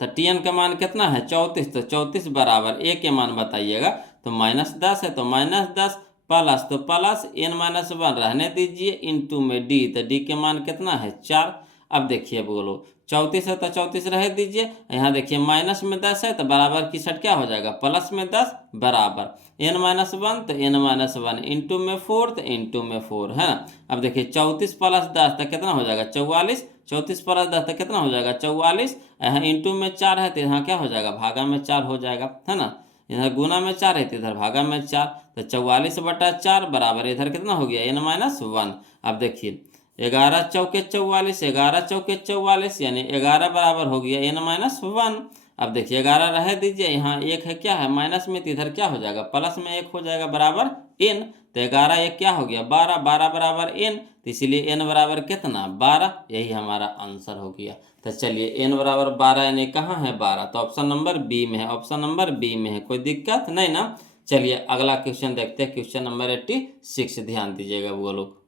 तो टीएन का मान कितना है 34, तो 34 बराबर ए के मान बताइएगा, तो -10 है तो -10 प्लस तो प्लस एन माइनस 1 रहने दीजिए इंटू में डी, तो डी के मान कितना है 4। अब देखिए बोलो 34 है तो 34 रह दीजिए, यहाँ देखिए माइनस में 10 है तो बराबर की साइड क्या हो जाएगा प्लस में 10 बराबर एन माइनस 1, तो एन माइनस 1 इंटू में 4, तो इंटू में 4 है ना। अब देखिए 34 प्लस 10 तो कितना हो जाएगा 44, 34 प्लस 10 तो कितना हो जाएगा 44, यहाँ इंटू में 4 है तो यहाँ क्या हो जाएगा भागा में 4 हो जाएगा है ना। इधर गुना में 4 है तो इधर भागा में 4, तो 44 बटा 4 बराबर इधर कितना हो गया एन माइनस 1। अब देखिए 11 चौके 44, 11 चौके 44 यानी 11 बराबर हो गया एन माइनस 1। अब देखिए 11 रह दीजिए, यहाँ एक है क्या है माइनस में, तो इधर क्या हो जाएगा प्लस में 1 हो जाएगा बराबर एन, तो 11 एक क्या हो गया 12, 12 बराबर एन, तो इसीलिए एन बराबर कितना 12, यही हमारा आंसर हो गया। तो चलिए एन बराबर 12 यानी कहाँ है 12, तो ऑप्शन नंबर बी में है, ऑप्शन नंबर बी में है, कोई दिक्कत नहीं ना। चलिए अगला क्वेश्चन देखते हैं, क्वेश्चन नंबर 86, ध्यान दीजिएगा वो लोग।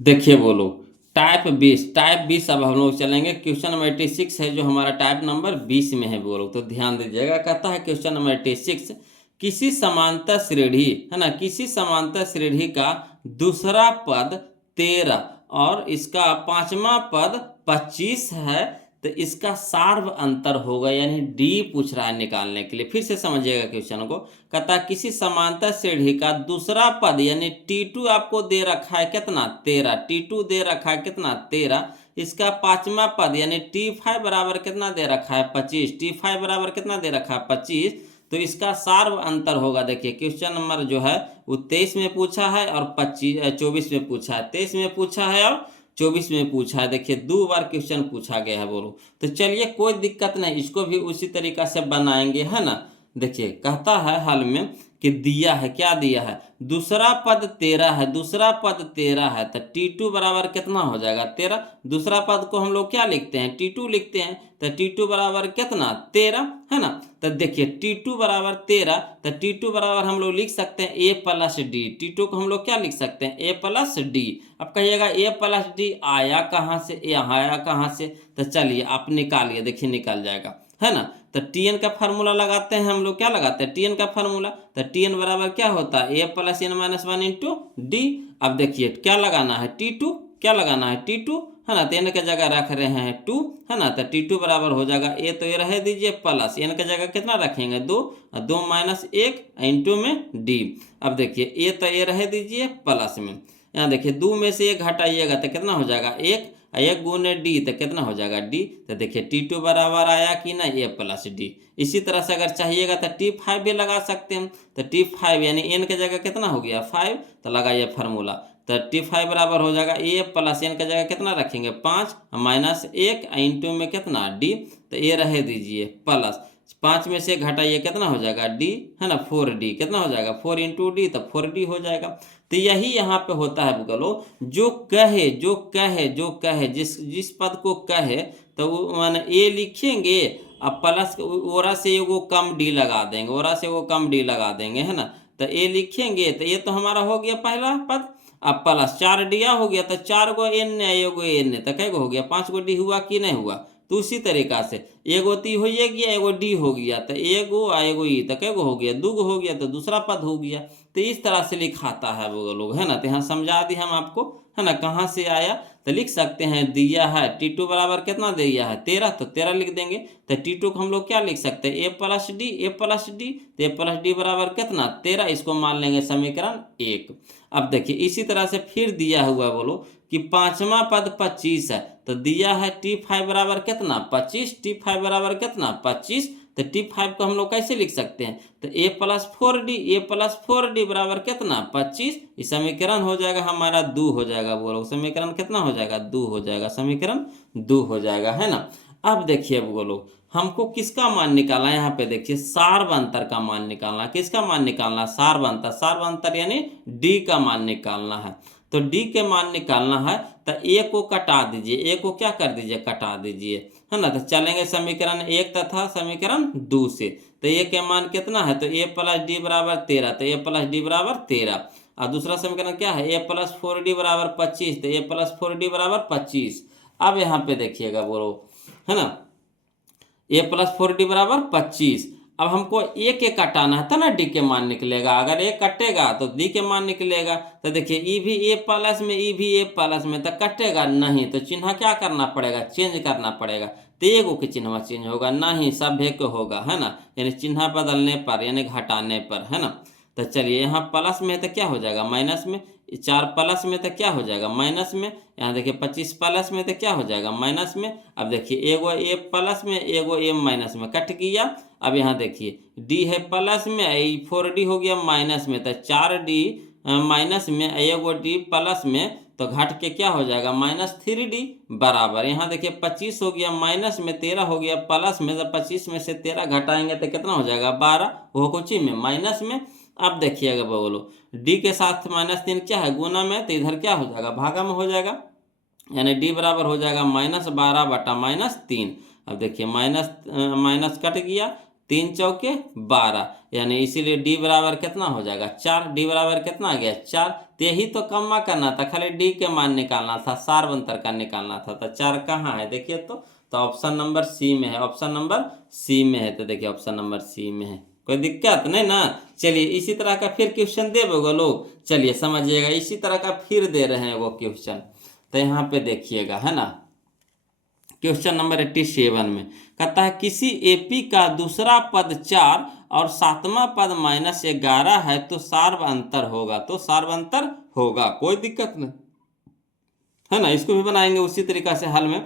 देखिए बोलो टाइप 20 अब हम लोग चलेंगे, क्वेश्चन नंबर 86 है जो हमारा टाइप नंबर 20 में है बोलो, तो ध्यान दीजिएगा। कहता है क्वेश्चन नंबर 86, किसी समांतर श्रेणी है ना, किसी समांतर श्रेणी का दूसरा पद 13 और इसका पांचवा पद 25 है, तो इसका सार्व अंतर होगा, यानी डी पूछ रहा है निकालने के लिए। फिर से समझिएगा क्वेश्चन को, कहता है किसी समांतर श्रेणी का दूसरा पद यानी T2 आपको दे रखा है कितना 13, T2 दे रखा है कितना 13, इसका पांचवा पद यानी T5 बराबर कितना दे रखा है 25, T5 बराबर कितना दे रखा है 25, तो इसका सार्व अंतर होगा। देखिए क्वेश्चन नंबर जो है वो 23 में पूछा है और 24 में पूछा है, 23 में पूछा है और 24 में पूछा है। देखिए 2 बार क्वेश्चन पूछा गया है बोलो। तो चलिए कोई दिक्कत नहीं, इसको भी उसी तरीका से बनाएंगे, है ना। देखिए कहता है हल में कि दिया है, क्या दिया है, दूसरा पद 13 है, दूसरा पद 13 है, तो T2 बराबर कितना हो जाएगा 13। दूसरा पद को हम लोग क्या लिखते हैं, T2 लिखते हैं, तो T2 बराबर कितना 13, है ना। तो देखिए T2 बराबर 13, तो T2 बराबर हम लोग लिख सकते हैं A प्लस डी। T2 को हम लोग क्या लिख सकते हैं, A प्लस डी। अब कहिएगा A प्लस डी आया कहाँ से, यहाँ आया कहाँ से, तो चलिए आप निकालिए, देखिए निकल जाएगा, है ना। तो Tn का फार्मूला लगाते हैं हम लोग, क्या लगाते हैं Tn का फार्मूला, तो Tn बराबर क्या होता है A plus n minus 1 into D. अब देखिए क्या लगाना है T2, क्या लगाना है T2, है ना। तो n के जगह रख रहे हैं 2, है ना। तो T2 बराबर हो जाएगा A, तो ये रह दीजिए प्लस n के जगह कितना रखेंगे 2, 2 माइनस 1 इंटू में डी। अब देखिए A, तो ये रह दीजिए प्लस में, यहाँ देखिए 2 में से 1 घटाइएगा तो कितना हो जाएगा 1, 1 गुने डी तो कितना हो जाएगा डी। तो देखिए T2 बराबर आया कि ना A प्लस डी। इसी तरह से अगर चाहिएगा तो T5 भी लगा सकते हैं। तो T5 यानी n के जगह कितना हो गया 5, तो लगाइए फार्मूला, तो T5 बराबर हो जाएगा A प्लस n के जगह कितना रखेंगे 5 माइनस 1 इंटू में कितना डी। तो ये रह दीजिए प्लस 5 में से घटाइए कितना हो जाएगा डी, है ना, 4d कितना हो जाएगा 4 इंटू डी, तो 4d हो जाएगा। तो यही यहाँ पे होता है बोलो, जो कहे जो कहे जो कहे जिस पद को कहे तो वो माने ए लिखेंगे, अब प्लस ओरा से एगो कम डी लगा देंगे, ओरा से एगो कम डी लगा देंगे, है ना। तो ए लिखेंगे तो ये तो हमारा हो गया पहला पद। अब प्लस 4 डिया हो गया, तो 4 गो एन एगो एन, तो कै गो हो गया 5 गो डी हुआ कि नहीं हुआ। तो उसी तरीका से एगो ती हो गया, एगो डी हो गया, तो एगो आ एगो ई, तो कै गो हो गया 2 गो हो गया, तो दूसरा पद हो गया। तो इस तरह से लिखाता है वो लोग, है ना। तो यहाँ समझा दी हम आपको, है ना, कहाँ से आया। तो लिख सकते हैं दिया है T2 बराबर कितना दिया है 13, तो 13 लिख देंगे। तो T2 को हम लोग क्या लिख सकते हैं A plus D, A plus D, तो A प्लस डी बराबर कितना 13, इसको मान लेंगे समीकरण 1। अब देखिए इसी तरह से फिर दिया हुआ बोलो कि पांचवा पद 25 है, तो दिया है T5 बराबर कितना 25, T5 बराबर कितना 25। तो T5 को हम लोग कैसे लिख सकते हैं, तो A plus 4D, A plus 4D बराबर कितना 25। इस समीकरण हो जाएगा हमारा 2 हो जाएगा, बोलो समीकरण कितना हो जाएगा 2 हो जाएगा, समीकरण 2 हो जाएगा, है ना। अब देखिए बोलो हमको किसका मान निकालना है, यहाँ पे देखिए सार्वंतर का मान निकालना, किसका मान निकालना, सार्वंतर, सार्वंतर यानी डी का मान निकालना है। तो डी के मान निकालना है, तो ए को कटा दीजिए, ए को क्या कर दीजिए कटा दीजिए, है ना। तो चलेंगे समीकरण 1 तथा समीकरण 2 से। तो ए के मान कितना है, तो ए प्लस डी बराबर 13, तो ए प्लस डी बराबर 13। और दूसरा समीकरण क्या है, ए प्लस 4डी बराबर 25, तो ए प्लस 4डी बराबर 25। अब यहाँ पे देखिएगा बोलो, है ना, ए प्लस 4डी बराबर 25। अब हमको ए के कटाना है, तो ना डी के मान निकलेगा, अगर ए कटेगा तो डी के मान निकलेगा। तो देखिए ई भी ए प्लस में, ई भी ए प्लस में, तो कटेगा नहीं, तो चिन्ह क्या करना पड़ेगा, चेंज करना पड़ेगा। तो एगो के चिन्ह चेंज होगा नहीं, सभ्य को होगा, है ना, यानी चिन्ह बदलने पर यानी घटाने पर, है ना। तो चलिए यहाँ प्लस में है तो क्या हो जाएगा माइनस में, 4 प्लस में तो क्या हो जाएगा माइनस में, यहाँ देखिए 25 प्लस में तो क्या हो जाएगा माइनस में। अब देखिए एगो ए प्लस में, एगो ए माइनस में, कट गया। अब यहाँ देखिए डी है प्लस में, 4d हो गया माइनस में, तो 4d माइनस में, एगो डी प्लस में, तो घट के क्या हो जाएगा -3d बराबर। यहाँ देखिए 25 हो गया माइनस में, 13 हो गया प्लस में, तो 25 में से 13 घटाएंगे तो कितना हो जाएगा 12, वो कुछ ही में माइनस में। अब देखिएगा बोलो डी के साथ -3 क्या है गुना में, तो इधर क्या हो जाएगा भागा में हो जाएगा, यानी डी बराबर हो जाएगा -12 बटा -3। अब देखिए माइनस माइनस कट गया, 3 चौके 12, यानी इसीलिए डी बराबर कितना हो जाएगा 4। डी बराबर कितना आ गया 4। तो यही तो कम्मा करना था, खाली डी के मान निकालना था, सार्वंतर का निकालना था। तो 4 कहाँ है देखिए, तो ऑप्शन नंबर सी में है, ऑप्शन नंबर सी में है। तो देखिए ऑप्शन नंबर सी में है, कोई दिक्कत नहीं ना। चलिए इसी तरह का फिर क्वेश्चन दे बोगे लोग, चलिए समझिएगा, इसी तरह का फिर दे रहे हैं वो क्वेश्चन। तो यहाँ पे देखिएगा, है ना, क्वेश्चन नंबर 87 में कहता है किसी एपी का दूसरा पद 4 और सातवां पद -11 है तो सार्वंतर होगा, तो सार्वंतर होगा, कोई दिक्कत नहीं, है ना। इसको भी बनाएंगे उसी तरीका से हल में।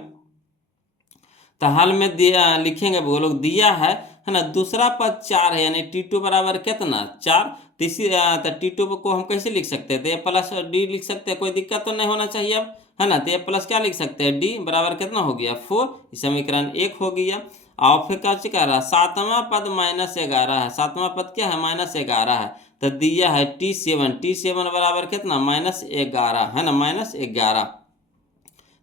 तो हल में दिया लिखेंगे वो लोग दिया है ना, दूसरा पद 4 है, यानी T2 बराबर कितना 4। तीसरी तो T2 को हम कैसे लिख सकते हैं, तो ए प्लस डी लिख सकते हैं, कोई दिक्कत तो नहीं होना चाहिए। अब है ना। तो ये प्लस क्या लिख सकते हैं, डी बराबर कितना हो गया 4, समीकरण 1 हो गया। और फिर क्या कह रहा है, सातवां पद -11 है, सातवां पद क्या है -11 है, तो दिया है T7 बराबर कितना -11 है ना, -11।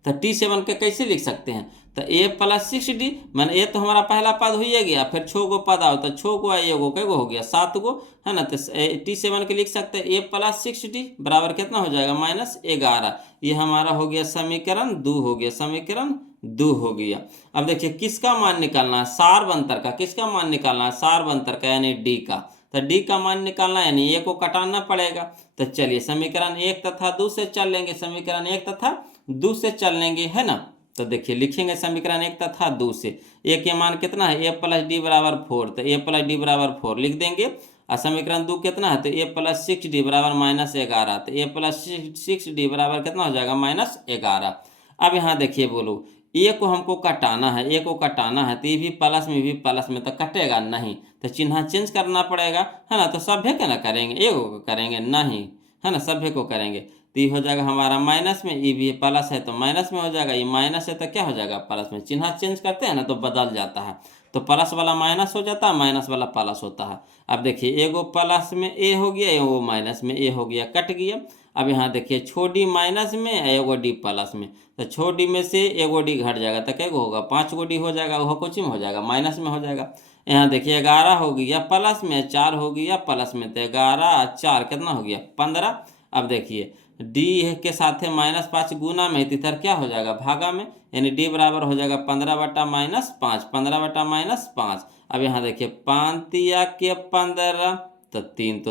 तो T7 के कैसे लिख सकते हैं, तो a + 6d, मैंने ये तो हमारा पहला पद हो ही गया, फिर 6 गो पद आओ तो 6 गो एगो कै गो हो गया 7 गो, है ना। तो T7 के लिख सकते हैं a + 6d बराबर कितना हो जाएगा -11। ये हमारा हो गया समीकरण 2 हो गया, समीकरण 2 हो गया। अब देखिए किसका मान निकालना है, सारबंतर का, किसका मान निकालना है, सारबंतर का यानी डी का। तो डी का मान निकालना है यानी ए को कटाना पड़ेगा। तो चलिए समीकरण 1 तथा 2 से चल लेंगे, समीकरण 1 तथा 2 से चल लेंगे, है ना। तो देखिए लिखेंगे समीकरण 1 तथा 2 से, ए के मान कितना है a + d बराबर 4, तो a + d बराबर 4 लिख देंगे। और समीकरण 2 कितना है, तो a + 6d बराबर -11, तो a + 6d बराबर कितना हो जाएगा -11। अब यहाँ देखिए बोलो, ए को हमको कटाना है, ए को कटाना है, तो ये भी प्लस में भी प्लस में, तो कटेगा नहीं, तो चिन्ह चेंज करना पड़ेगा, है ना। तो सभ्य के ना करेंगे, ए को करेंगे नहीं, है ना, सभ्य को करेंगे। तो ये हो जाएगा हमारा माइनस में, ये भी प्लस है तो माइनस में हो जाएगा, ये माइनस है तो क्या हो जाएगा प्लस में। चिन्ह चेंज करते हैं ना तो बदल जाता है, तो प्लस वाला माइनस हो जाता है, माइनस वाला प्लस होता है। अब देखिए एगो प्लस में ए हो गया, एगो माइनस में ए हो गया, कट गया। अब यहाँ देखिए छोटी माइनस में एगो डी प्लस में, तो छोटी में से एगो डी घट जाएगा तो कैगो होगा 5 गो डी हो जाएगा, वह कुछ में हो जाएगा माइनस में हो जाएगा। यहाँ देखिए 11 हो गया प्लस में, 4 हो गया प्लस में, तो 11 4 कितना हो गया 15। अब देखिए डी के साथ -5 गुना में, तितर क्या हो जाएगा भागा में, यानी डी बराबर हो जाएगा 15 बटा -5, 15 बटा -5। अब यहाँ देखिए 5 तिया के 15, तो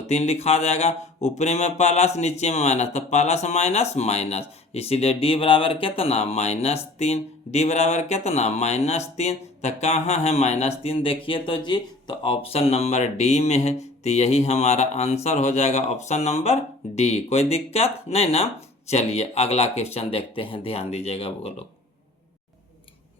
3 लिखा जाएगा, ऊपरी में प्लस नीचे में माइनस, तो प्लस माइनस माइनस, इसीलिए डी बराबर कितना -3, डी बराबर कितना -3। तो कहाँ है -3 देखिए तो जी, तो ऑप्शन नंबर डी में है, तो यही हमारा आंसर हो जाएगा ऑप्शन नंबर डी। कोई दिक्कत नहीं ना। चलिए अगला क्वेश्चन देखते हैं, ध्यान दीजिएगा बोलो।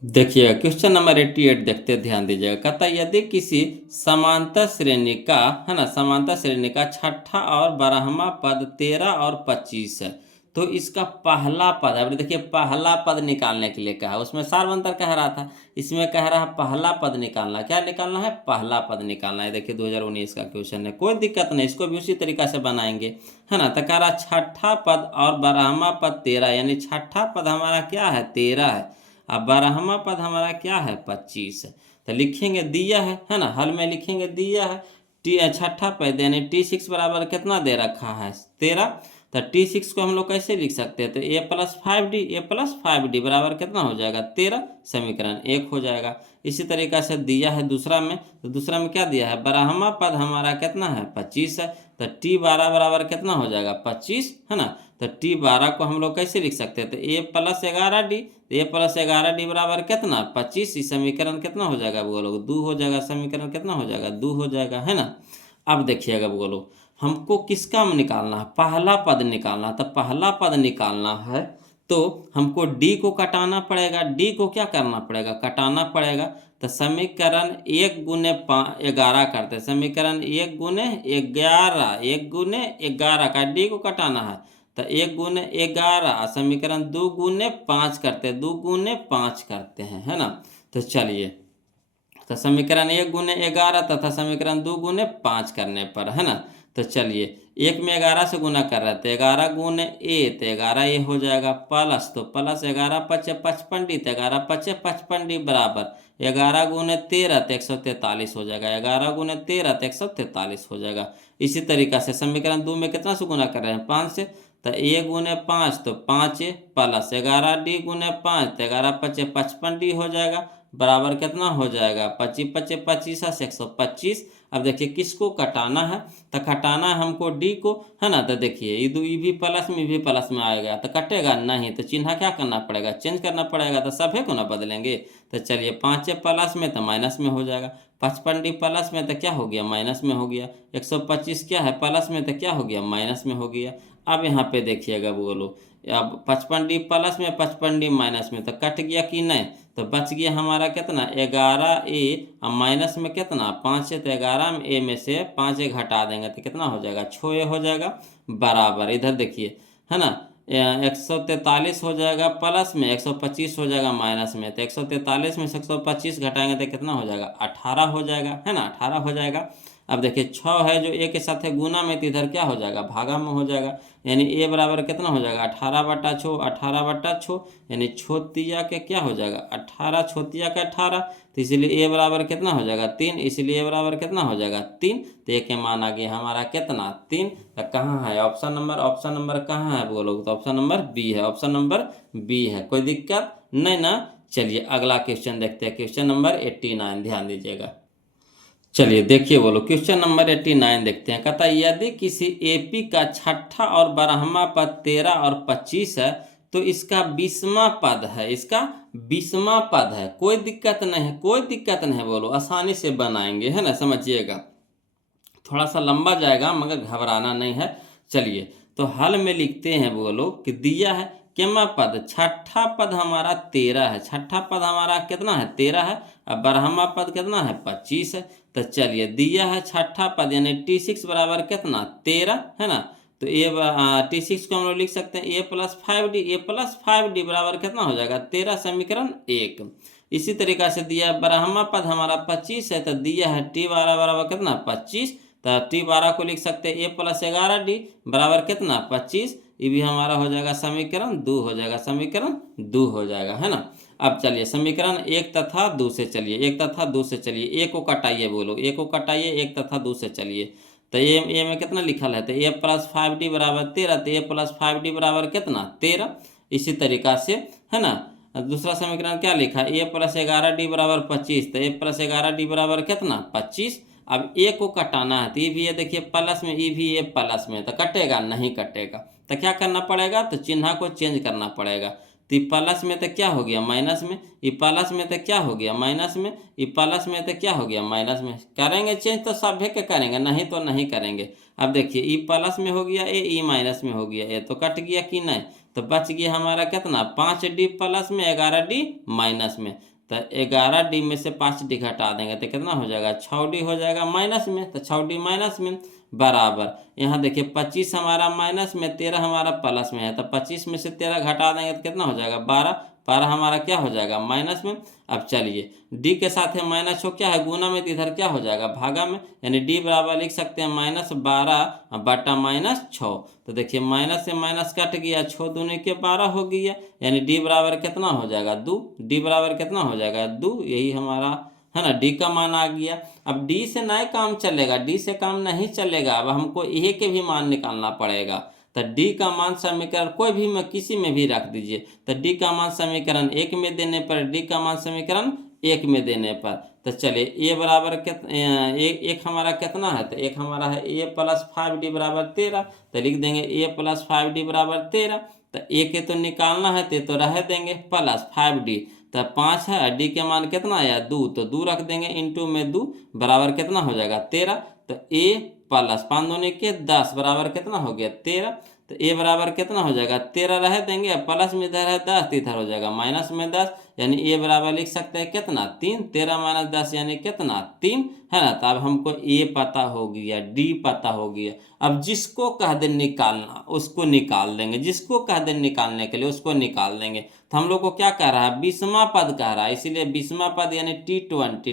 देखिएगा क्वेश्चन नंबर 88 देखते हैं, ध्यान दीजिएगा। कहता है यदि किसी समांतर श्रेणी का, है ना, समांतर श्रेणी का छठा और 12वां पद 13 और 25 है, तो इसका पहला पद है, देखिए पहला पद निकालने के लिए कहा, उसमें सारबंतर कह रहा था, इसमें कह रहा है पहला पद निकालना। क्या निकालना है, पहला पद निकालना है। देखिए 2019 का क्वेश्चन है, कोई दिक्कत नहीं, इसको भी उसी तरीका से बनाएंगे, है ना। तो कह रहा छठा पद और 12वां पद 13, यानी छठा पद हमारा क्या है 13 है, अब 12वां पद हमारा क्या है 25 है। तो लिखेंगे दिया है ना, हल में लिखेंगे दिया है छठा पद यानी T6 बराबर कितना दे रखा है 13। तो T6 को हम लोग कैसे लिख सकते हैं, तो a + 5d बराबर कितना हो जाएगा 13, समीकरण 1 हो जाएगा। इसी तरीका से दिया है दूसरा में, तो दूसरा में क्या दिया है 12वां पद हमारा कितना है 25 है, तो T12 बराबर कितना हो जाएगा 25, है ना। तो T12 को हम लोग कैसे लिख सकते हैं, तो a + 11d, तो a + 11d बराबर कितना 25, इस समीकरण कितना हो जाएगा बोलो 2 हो जाएगा, समीकरण कितना हो जाएगा 2 हो जाएगा, है ना। अब देखिएगा बोलो हमको किसका निकालना है, पहला पद निकालना है। तो पहला पद निकालना है तो हमको डी को कटाना पड़ेगा, डी को क्या करना पड़ेगा कटाना पड़ेगा। तो समीकरण 1 गुने 11 करते, समीकरण 1 गुने 11, 1 गुने 11 का डी को कटाना है, तो 1 गुने 11, समीकरण 2 गुने 5 करते, 2 गुने 5 करते हैं, है ना। तो चलिए, तो समीकरण 1 गुने 11 तथा समीकरण 2 गुने 5 करने पर, है ना। तो चलिए 1 में 11 से गुना कर रहे थे, 11 गुने ए, तो 11 ये हो जाएगा प्लस, तो प्लस 11 × 5 = 55d, तो 11 × 5 = 55d बराबर 11 गुने 13 तो 143 हो जाएगा, 11 गुने 13 तो 143 हो जाएगा। इसी तरीका से समीकरण 2 में कितना से गुना कर रहे हैं 5 से, तो a गुने 5 तो 5 प्लस 11d गुने 5, तो 11 × 5 = 55d हो जाएगा, बराबर कितना हो जाएगा 25 × 5 = 25 से 125। अब देखिए किसको कटाना है, तो कटाना है हमको डी को, है ना। तो देखिए ये भी प्लस में भी प्लस में आएगा तो कटेगा नहीं, तो चिन्ह क्या करना पड़ेगा चेंज करना पड़ेगा, तो सभी को ना बदलेंगे। तो चलिए 5 प्लस में तो माइनस में हो जाएगा, 55d प्लस में तो क्या हो गया माइनस में हो गया, 125 क्या है प्लस में तो क्या हो गया माइनस में हो गया। अब यहाँ पे देखिएगा बोलो, अब 55d प्लस में 55d माइनस में, तो कट गया कि नहीं, तो बच गया हमारा कितना 11a, अब माइनस में कितना 5 है, तो 11 में a में से 5 घटा देंगे तो कितना हो जाएगा 6 हो जाएगा, बराबर इधर देखिए, है ना, 143 हो जाएगा प्लस में, 125 हो जाएगा माइनस में। तो 143 में से 125 घटाएंगे तो कितना हो जाएगा, 18 हो जाएगा, है ना, 18 हो जाएगा। अब देखिए 6 है जो ए के साथ है गुना में, तो इधर क्या हो जाएगा, भागा में हो जाएगा। यानी ए बराबर कितना हो जाएगा, 18/6, 18/6, यानी छोतिया के क्या हो जाएगा, 18, छोतिया का 18। तो इसलिए ए बराबर कितना हो जाएगा, 3, इसलिए ए बराबर कितना हो जाएगा, 3। तो ए के मान आ गया हमारा कितना, 3। तो कहाँ है ऑप्शन नंबर, ऑप्शन नंबर कहाँ है बोलो, तो ऑप्शन नंबर बी है, ऑप्शन नंबर बी है। कोई दिक्कत नहीं ना। चलिए अगला क्वेश्चन देखते हैं, क्वेश्चन नंबर 89, ध्यान दीजिएगा। चलिए देखिए बोलो, क्वेश्चन नंबर 89 देखते हैं। कहता है यदि किसी एपी का छठा और 12वां पद 13 और 25 है तो इसका 20वां पद है, इसका 20वां पद है। कोई दिक्कत नहीं है, कोई दिक्कत नहीं है बोलो, आसानी से बनाएंगे, है ना, समझिएगा। थोड़ा सा लंबा जाएगा मगर घबराना नहीं है। चलिए तो हल में लिखते हैं बोलो कि दिया है केमा पद, छठा पद हमारा 13 है, छठा पद हमारा कितना है, 13 है, अब 12वां पद कितना है, 25 है। तो चलिए दिया है छठा पद यानी T6 बराबर कितना, 13, है ना। तो ए T6 को हम लोग लिख सकते हैं a+5d, a+5d बराबर कितना हो जाएगा, 13, समीकरण 1। इसी तरीका से दिया 12वां पद हमारा 25 है, तो दिया है T12 बराबर कितना, 25। तो T12 को लिख सकते हैं a+11d बराबर कितना, 25। ये भी हमारा हो जाएगा समीकरण 2 हो जाएगा, समीकरण 2 हो जाएगा, है ना। अब चलिए समीकरण 1 तथा 2 से चलिए, 1 तथा 2 से चलिए, ए को कटाइए बोलो, ए को कटाइए, 1 तथा 2 से चलिए। तो ए में कितना लिखा है, तो a+5d बराबर 13, तो a+5d बराबर कितना, 13। इसी तरीका से, है ना, दूसरा समीकरण क्या लिखा, a+11d बराबर 25, तो a+11d बराबर कितना, 25। अब ए को कटाना है, तो ये भी ये देखिए प्लस में, ये भी ये प्लस में, तो कटेगा नहीं, कटेगा तो क्या करना पड़ेगा, तो चिन्ह को चेंज करना पड़ेगा। तो ये प्लस में तो क्या हो गया, माइनस में, ये प्लस में तो क्या हो गया, माइनस में, ये प्लस में तो क्या हो गया, माइनस में। करेंगे चेंज तो सभ्य के करेंगे, नहीं तो नहीं करेंगे। अब देखिए ये प्लस में हो गया ए, ये माइनस में हो गया ए, तो कट गया कि नहीं, तो बच गया हमारा कितना, 5d प्लस में 11d माइनस में। तो 11d में से 5d घटा देंगे तो कितना हो जाएगा, 6d हो जाएगा माइनस में, तो 6d माइनस में बराबर, यहाँ देखिए 25 हमारा माइनस में, 13 हमारा प्लस में है, तो 25 में से 13 घटा देंगे तो कितना हो जाएगा, 12, 12 हमारा क्या हो जाएगा, माइनस में। अब चलिए d के साथ है माइनस हो, क्या है गुना में, तो इधर क्या हो जाएगा, भागा में, यानी d बराबर लिख सकते हैं -12/-6। तो देखिए माइनस से माइनस कट गया, 6 दूनी के 12 हो गया, यानी d बराबर कितना हो जाएगा, 2, d बराबर कितना हो जाएगा, 2। यही हमारा, है ना, डी का मान आ गया। अब डी से नहीं काम चलेगा, डी से काम नहीं चलेगा, अब हमको ए के भी मान निकालना पड़ेगा। तो डी का मान समीकरण कोई भी में किसी में भी रख दीजिए, तो डी का मान समीकरण 1 में देने पर, डी का मान समीकरण 1 में देने पर, तो चलिए ए बराबर एक हमारा कितना है, तो एक हमारा है a+5d बराबर 13, तो लिख देंगे a+5d बराबर 13। तो ए के तो निकालना है, तो रह देंगे +5d, तो 5 है, डी के मान कितना आया, 2, तो 2 रख देंगे, इंटू में 2 बराबर कितना हो जाएगा, 13। तो ए प्लस 5 दूनी के 10 बराबर कितना हो गया, 13। तो ए बराबर कितना हो जाएगा, 13 रह देंगे, प्लस में इधर है 10, तो इधर हो जाएगा माइनस में 10, यानी ए बराबर लिख सकते हैं कितना, 3, 13 - 10 यानी कितना, 3, है ना। तो अब हमको ए पता हो गया, डी पता हो गया। अब जिसको कह दे निकालना उसको निकाल देंगे, जिसको कह दे निकालने के लिए उसको निकाल देंगे। तो हम लोग को क्या कह रहा है, 20वां पद कह रहा है, इसीलिए 20वां पद यानी T20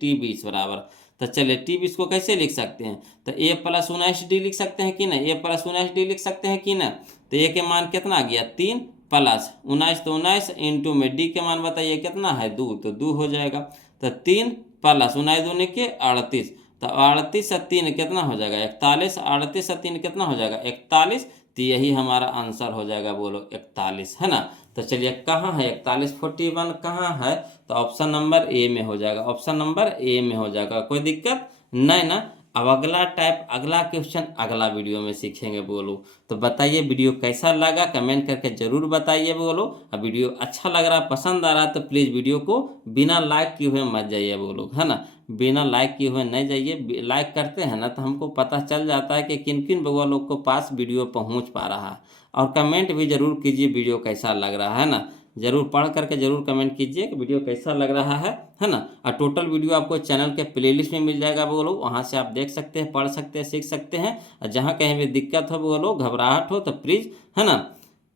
T20 बराबर। तो चलिए T20 को कैसे लिख सकते हैं, तो a+19d लिख सकते हैं कि नहीं, a+19d लिख सकते हैं कि नहीं। तो ए के मान कितना आ गया, 3 प्लस 19, तो 19 इंटू में डी के मान बताइए कितना है, 2, तो 2 हो जाएगा। तो 3 प्लस 19 दूनी के 38, तो 38 से 3 कितना हो जाएगा, 41, 38 से 3 कितना हो जाएगा, 41। तो यही हमारा आंसर हो जाएगा बोलो 41, है ना। तो चलिए कहाँ है 41, 41 कहाँ है, तो ऑप्शन नंबर ए में हो जाएगा, ऑप्शन नंबर ए में हो जाएगा। कोई दिक्कत नहीं ना। अब अगला टाइप, अगला क्वेश्चन अगला वीडियो में सीखेंगे बोलो। तो बताइए वीडियो कैसा लगा, कमेंट करके ज़रूर बताइए बोलो। अब वीडियो अच्छा लग रहा, पसंद आ रहा तो प्लीज़ वीडियो को बिना लाइक किए हुए मत जाइए बोलो, है ना, बिना लाइक किए हुए नहीं जाइए। लाइक करते हैं ना तो हमको पता चल जाता है कि किन किन बउआ लोग को पास वीडियो पहुंच पा रहा है। और कमेंट भी ज़रूर कीजिए वीडियो कैसा लग रहा है ना। ज़रूर पढ़ करके ज़रूर कमेंट कीजिए कि वीडियो कैसा लग रहा है ना। और टोटल वीडियो आपको चैनल के प्लेलिस्ट में मिल जाएगा वो लोग, वहाँ से आप देख सकते हैं, पढ़ सकते हैं, सीख सकते हैं। और जहाँ कहीं भी दिक्कत हो वो लोग, घबराहट हो तो प्लीज़ है ना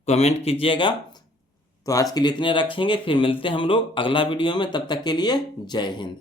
कमेंट कीजिएगा। तो आज के लिए इतने रखेंगे, फिर मिलते हैं हम लोग अगला वीडियो में, तब तक के लिए जय हिंद।